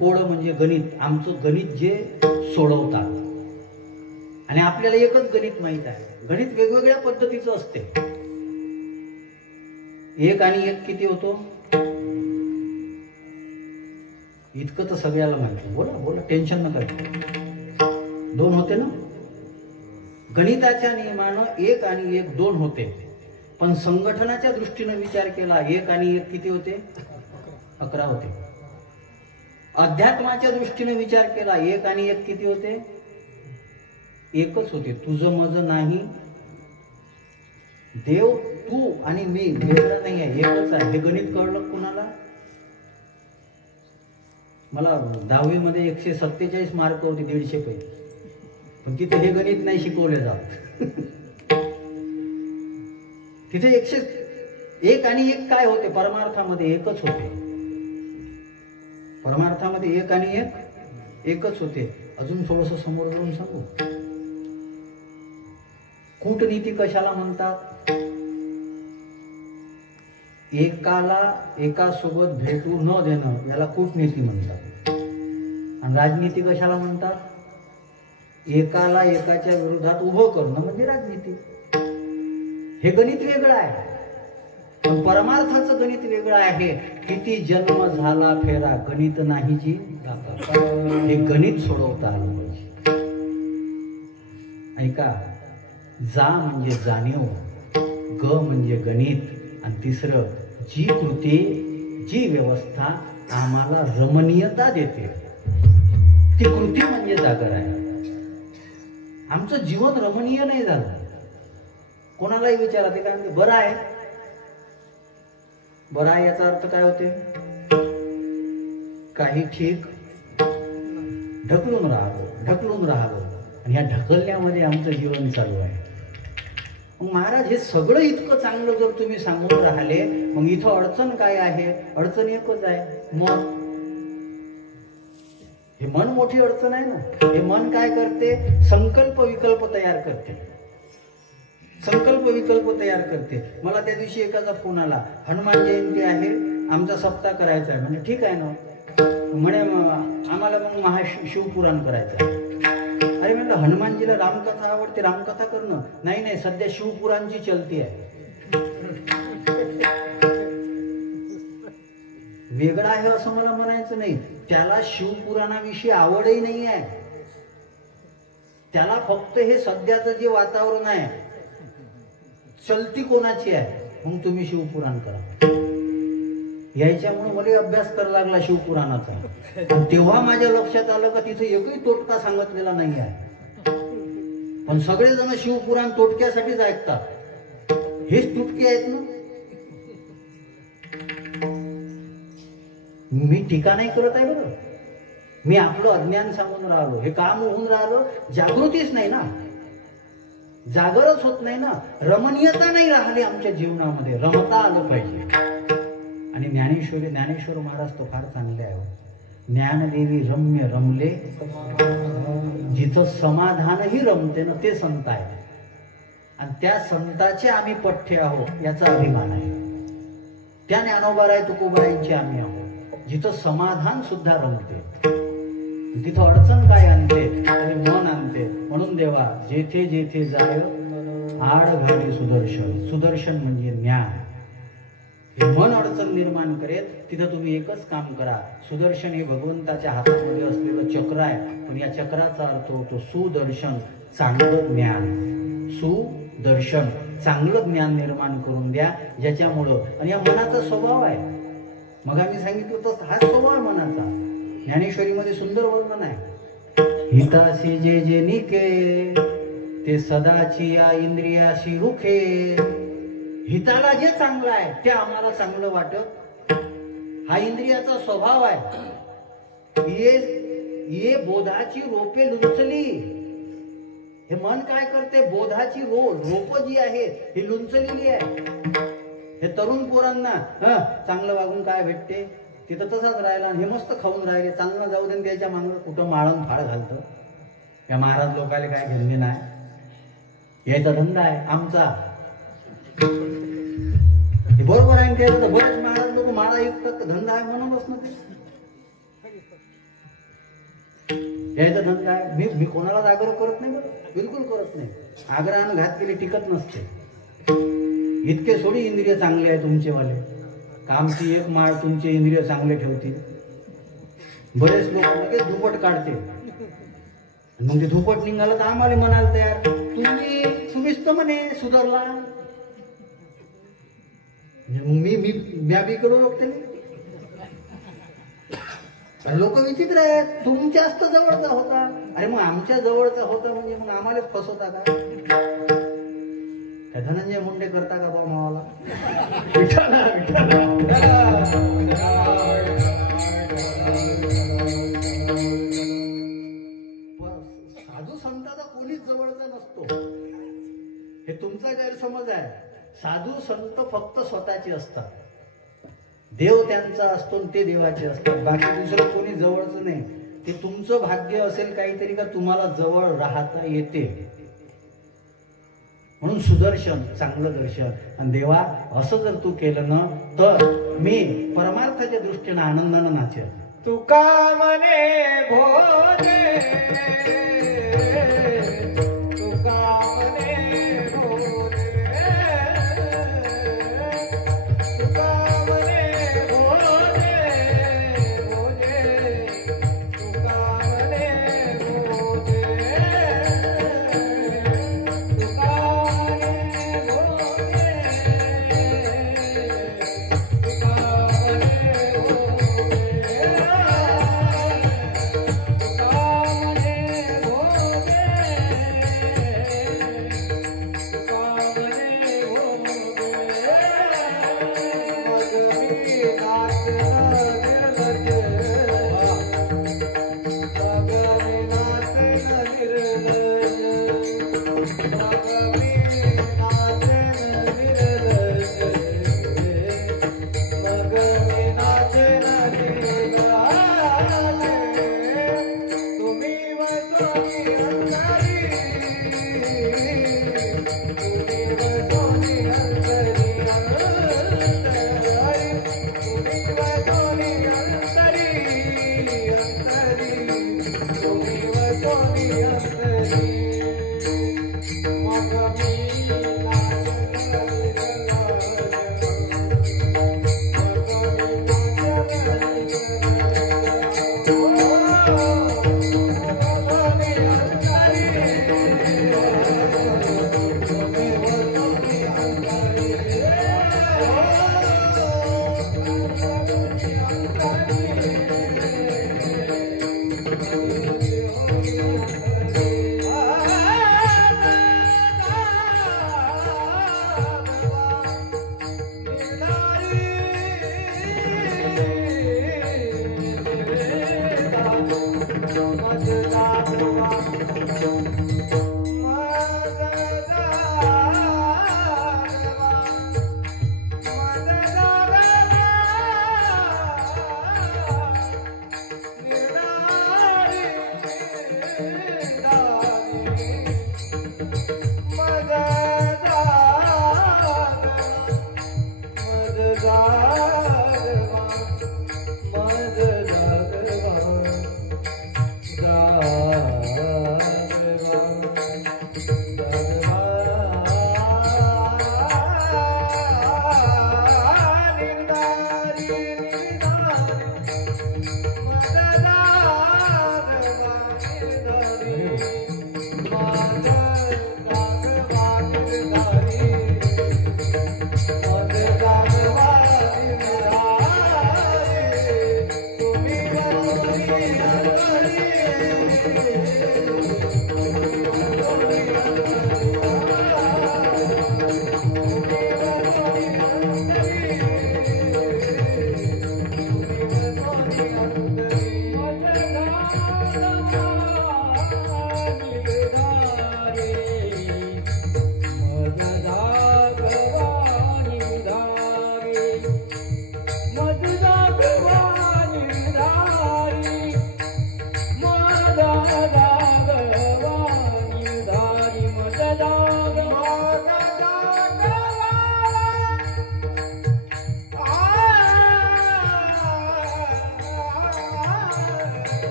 कोड म्हणजे गणित. आमचं गणित जे सोडवतात. आणि आपल्याला एकच गणित माहित आहे. गणित वेगवेगळ्या पद्धतीचं असते. 1 आणि 1 किती होतो? इतकं तर सगळ्याला माहिती. बोला बोला, टेन्शन नका. 2 होते ना. गणिताच्या नियमानं 1 आणि 1 2 होते. पण संघटनाच्या दृष्टीने विचार केला 1 आणि 1 किती होते? 11 होते. अध्यात्माच्या दृष्टीने विचार केला 1 आणि 1 किती होते? एकच होते. तुझं माझं नाही. देव तू आणि मी वेगळं नाही आहे, एकच आहे. हे गणित कळलं कुणाला? मला 10वी मध्ये 147 मार्क होते 150 पैकी. पण तिथे हे गणित नाही शिकवले जात. तिथे 1 आणि 1 काय होते? परमार्थामध्ये एकच होते. परमार्थामध्ये 1 आणि 1 एकच होते. अजून थोडस समोर जाऊन सांगू. कूटनीती कशाला म्हणतात? एकाला एकासोबत भेटू न देणं याला कूटनीती म्हणतात. आणि राजनीती कशाला म्हणतात? एकाला एकाच्या विरोधात उभं करणं म्हणजे राजनीती. हे गणित वेगळं आहे. पण परमार्थाचं गणित वेगळं आहे. किती जन्म झाला फेरा गणित नाही जी जाता. हे गणित सोडवता आलं पाहिजे. ऐका. जा म्हणजे जाणीव, ग म्हणजे गणित, आणि तिसरं जी कृती जी व्यवस्था आम्हाला रमणीयता देते, ती कृती म्हणजे जागर आहे. आमचं जीवन रमणीय नाही झालं. कोणालाही विचारा ते काय म्हणते, बरं आहे. बरं आहे याचा अर्थ काय होते? काही ठीक ढकलून राहिलो आणि या ढकलण्यामध्ये आमचं जीवन चालू आहे. मग महाराज हे सगळं इतकं चांगलं जर तुम्ही सांगून राहिले, मग इथं अडचण काय आहे? अडचण एकच आहे, मन. हे मन मोठी अडचण आहे ना. हे मन काय करते? संकल्प विकल्प तयार करते. मला त्या दिवशी एकाचा फोन आला, हनुमान जयंती आहे, आमचा सप्ताह करायचा आहे. म्हणजे ठीक आहे ना. म्हणे आम्हाला मग शिवपुराण करायचं आहे. अरे म्हटलं हनुमानजीला रामकथा आवडते, रामकथा करणं. नाही सध्या शिवपुराणची चलती आहे. वेगळा आहे असं मला म्हणायचं नाही. त्याला शिवपुराणाविषयी आवडही नाही आहे. त्याला फक्त हे सध्याचं जे वातावरण आहे, चलती कोणाची आहे, मग तुम्ही शिवपुराण करा. यायच्यामुळे मला अभ्यास करायला लागला शिवपुराणाचा. तेव्हा माझ्या लक्षात आलं का तिथे एकही तोटका सांगितलेला नाही आहे. पण सगळेजण शिवपुराण तोटक्यासाठीच ऐकतात. हेच तुटके आहेत ना. मी टीका नाही करत आहे बरं. मी आपलं अज्ञान सांगून राहिलो. हे काम होऊन राहिलं, जागृतीच नाही ना. जागरच होत नाही ना. रमणीयता नाही राहिली आमच्या जीवनामध्ये. रमता आलं पाहिजे. आणि ज्ञानेश्वर महाराज तो फार चांगले आहे. ज्ञानदेवी रम्य रमले, जिथं समाधानही रमते ना ते संत आहे. आणि त्या संताचे आम्ही पठ्य आहोत याचा अभिमान आहे. त्या ज्ञानोबाराय तुकोबारायांचे आम्ही आहोत. जिथं समाधान सुद्धा रमते, तिथं अडचण काय आणते? तरी मन आणते. म्हणून देवा जेथे जेथे जाय आड घाली सुदर्शन. सुदर्शन म्हणजे ज्ञान. हे मन अडचण निर्माण करेल, तिथं तुम्ही एकच काम करा. सुदर्शन हे भगवंताच्या हातामध्ये असलेलं चक्र आहे. पण या चक्राचा अर्थ होतो सुदर्शन, चांगलं ज्ञान. सुदर्शन, चांगलं ज्ञान निर्माण करून द्या, ज्याच्यामुळं. आणि या मनाचा स्वभाव आहे. मग आम्ही सांगितलं तर हाच स्वभाव आहे मनाचा. ज्ञानेश्वरीमध्ये सुंदर वर्णन आहे. हिताशी जे जे निके, ते सदाची या इंद्रियाशी रुखे. हिताला जे चांगलं आहे ते आम्हाला चांगलं वाटत. हा इंद्रियाचा स्वभाव आहे. ये बोधाची रोपे लुंचली. हे मन काय करते? बोधाची रोप जी आहे ही लुंचलेली आहे. हे तरुण पोरांना चांगलं वागून काय भेटते? तिथं तसाच राहिला. हे मस्त खाऊन राहिले. चांगलं जाऊ दे, त्याच्या मागं कुठं माळून फाळ घालतं. या महाराज लोकांना काय घेणं नाही. याचा धंदा आहे आमचा. बरोबर आहे. त्याचं बरेच महाराज लोक माळा विकतात. धंदा आहे म्हणूनच ना ते. याचा धंदा आहे. मी कोणालाच आग्रह करत नाही बरं. बिलकुल करत नाही. आग्रहानं घात केली टिकत नसते. इतके सोडी इंद्रिय चांगले आहे तुमचेवाले. कामची एक माळ तुमचे इंद्रिय चांगले ठेवतील. बरेच लोक लगेच धुपट काढते. मग ते धुपट निघालं तर आम्हाला म्हणाल तयार, तुम्हीच तर म्हणे सुधारला. म्या बी करू लागते. लोक विचित्र आहेत. तुमच्याच तर जवळचा होता. अरे मग आमच्या जवळचा होता म्हणजे मग आम्हालाच फसवता का? धनंजय मुंडे करता का बा मावाला? साधू संताचा कोणीच जवळचा नसतो. हे तुमचा गैरसमज आहे. साधू संत फक्त स्वतःचे असतात. देव त्यांचा असतो, ते देवाचे असतात. बाकी दुसरं कोणी जवळचं नाही. ते तुमचं भाग्य असेल काहीतरी का तुम्हाला जवळ राहता येते. म्हणून सुदर्शन, चांगलं दर्शन. आणि देवा असं जर तू केलं ना तर मी परमार्थाच्या दृष्टीने आनंदानं नाचेल. तुका मने भोले, तुका मने भोले, तुका मने भोले, भोले, तुका मने भोले, तुका मने भोले, तुका मने भोले. Ah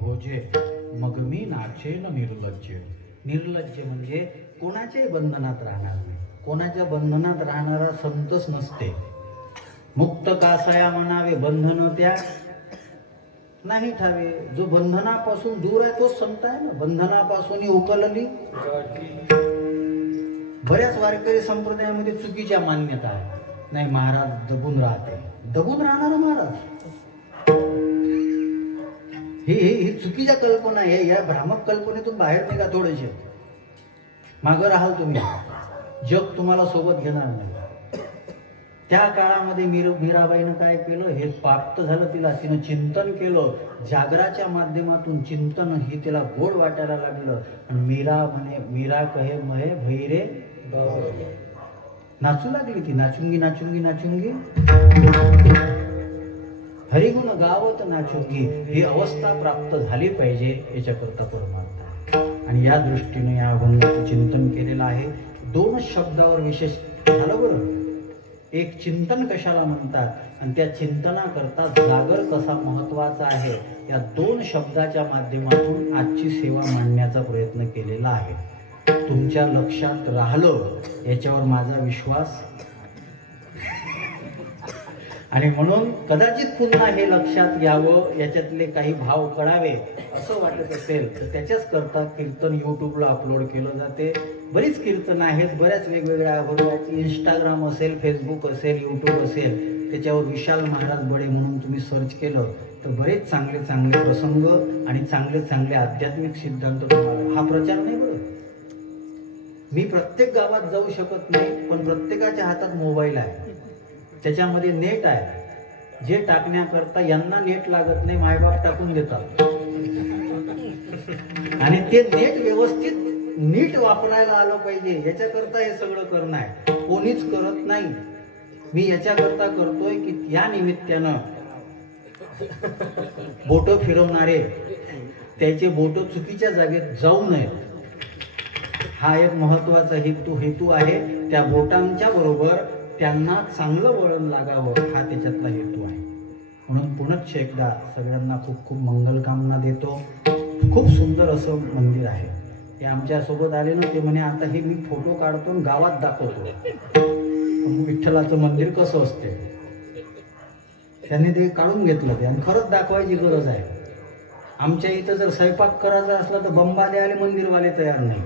भोजे मग मी नाचेन निर्लज्ज. निर्लज्ज म्हणजे कोणाच्याही बंधनात राहणार नाही. कोणाच्या बंधनात राहणारा संतच नसते. मुक्त कासाया म्हणावे बंधन त्या नाही ठावे. जो बंधनापासून दूर आहे तोच संत आहे ना. बंधनापासून उकलली. बऱ्याच वारकरी संप्रदायामध्ये चुकीच्या मान्यता आहे. नाही महाराज दबून राहते. दबून राहणारा महाराज ही चुकीच्या कल्पना आहे. या भ्रामक कल्पनेतून बाहेर निघा. थोडेसे मागं राहाल तुम्ही. जग तुम्हाला सोबत घेणार नाही. त्या काळामध्ये मीराबाईनं काय केलं हे प्राप्त झालं तिला. तिनं चिंतन केलं. जागराच्या माध्यमातून चिंतन ही तिला गोड वाटायला लागलं. आणि मीरा कहे महे भैरे नाचू लागली ती. नाचुंगी नाचुंगी नाचुंगी हरिगुण गावत नाचुंगी. ही अवस्था प्राप्त झाली पाहिजे याच्याकरता परमार्थ. आणि या दृष्टीने या अभंगाचं चिंतन केलेलं आहे. 2 शब्दावर विशेष झालं बरं. एक चिंतन कशाला म्हणतात आणि त्या चिंतनाकरता जागर कसा महत्वाचा आहे या 2 शब्दाच्या माध्यमातून आजची सेवा मांडण्याचा प्रयत्न केलेला आहे. तुमच्या लक्षात राहिलं याच्यावर माझा विश्वास. आणि म्हणून कदाचित पुन्हा हे लक्षात यावं, याच्यातले काही भाव कळावे असं वाटत असेल तर त्याच्याच करता कीर्तन युट्यूबला अपलोड केलं जाते. बरीच कीर्तन आहेत बऱ्याच वेगवेगळ्या अभंगाची. इंस्टाग्राम असेल, फेसबुक असेल, युट्यूब असेल, त्याच्यावर विशाल महाराज बडे म्हणून तुम्ही सर्च केलं तर बरेच चांगले चांगले प्रसंग आणि चांगले चांगले आध्यात्मिक सिद्धांत तुम्हाला. हा प्रचार नाही बरं. मी प्रत्येक गावात जाऊ शकत नाही, पण प्रत्येकाच्या हातात मोबाईल आहे. त्याच्यामध्ये नेट आहे. जे टाकण्याकरता यांना नेट लागत नाही, मायबाप टाकून देतात. आणि ते नेट व्यवस्थित नीट वापरायला आलं पाहिजे याच्याकरता हे सगळं करणं आहे. कोणीच करत नाही. मी याच्याकरता करतोय की या निमित्तानं बोट फिरवणारे त्याचे बोट चुकीच्या जागेत जाऊ नये. हा एक महत्वाचा हेतू आहे. त्या बोटांच्या बरोबर त्यांना चांगलं वळण लागावं हा त्याच्यातला हेतू आहे. म्हणून पुनश्च एकदा सगळ्यांना खूप खूप मंगलकामना देतो. खूप सुंदर असं मंदिर आहे. ते आमच्या सोबत आले ना, ते म्हणे आता हे मी फोटो काढतो गावात दाखवतो विठ्ठलाचं मंदिर कसं असते. त्यांनी ते काढून घेतलं ते आणि खरंच दाखवायची गरज आहे. आमच्या इथं जर स्वयंपाक करायचा असला तर बंबाले आले, मंदिरवाले तयार नाही.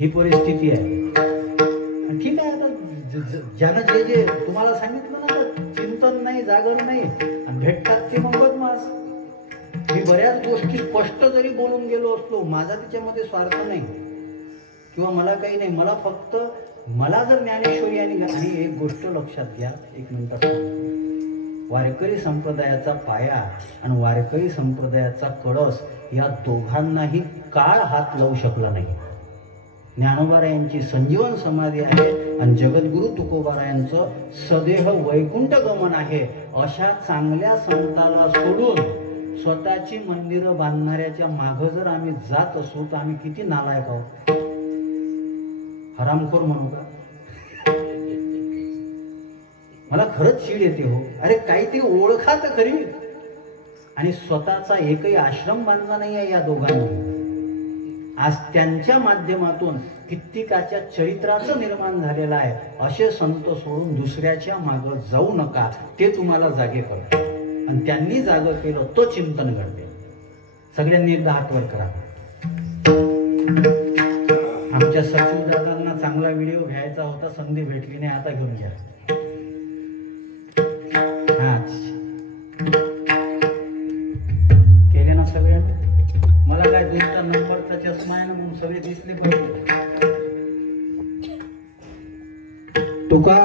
ही परिस्थिती आहे. ठीक आहे. आता ज्यानं जे तुम्हाला सांगितलं ना, चिंतन नाही, जागर नाही आणि भेटतात ते मग बदमास. मी बऱ्याच गोष्टी स्पष्ट जरी बोलून गेलो असलो, माझा त्याच्यामध्ये स्वार्थ नाही किंवा मला काही नाही. मला फक्त मला जर ज्ञानेश्वरी आणि एक गोष्ट लक्षात घ्या, 1 मिनिटात. वारकरी संप्रदायाचा पाया आणि वारकरी संप्रदायाचा कळस या दोघांनाही काळ हात लावू शकला नाही. ज्ञानोबारायांची संजीवन समाधी आहे आणि जगद्गुरु तुकोबारायांचं सदेह वैकुंठ गमन आहे. अशा चांगल्या संताला सोडून स्वतःची मंदिरं बांधणाऱ्याच्या मागं जर आम्ही जात असू तर आम्ही किती नालायक आहोत. हरामखोर म्हणू का? मला खरंच चीड येते हो. अरे काहीतरी ओळखा तर खरी. आणि स्वतःचा एकही आश्रम बांधला नाही आहे या दोघांनी. आज त्यांच्या माध्यमातून कित्येकाच्या चरित्राचं निर्माण झालेलं आहे. असे संत सोडून दुसऱ्याच्या मागं जाऊ नका. ते तुम्हाला जागे करतात आणि त्यांनी जागं केलं तो चिंतन घडते. सगळ्यांनी एकदा हात वर करा. आमच्या सचिव दादांना चांगला व्हिडिओ घ्यायचा होता, संधी भेटली नाही. आता घेऊन घ्या. हा केले ना सगळ्यांनी. मला काय 2 नंबरचा चष्मा आहे ना, म्हणून सगळे दिसले पाहिजे. तुका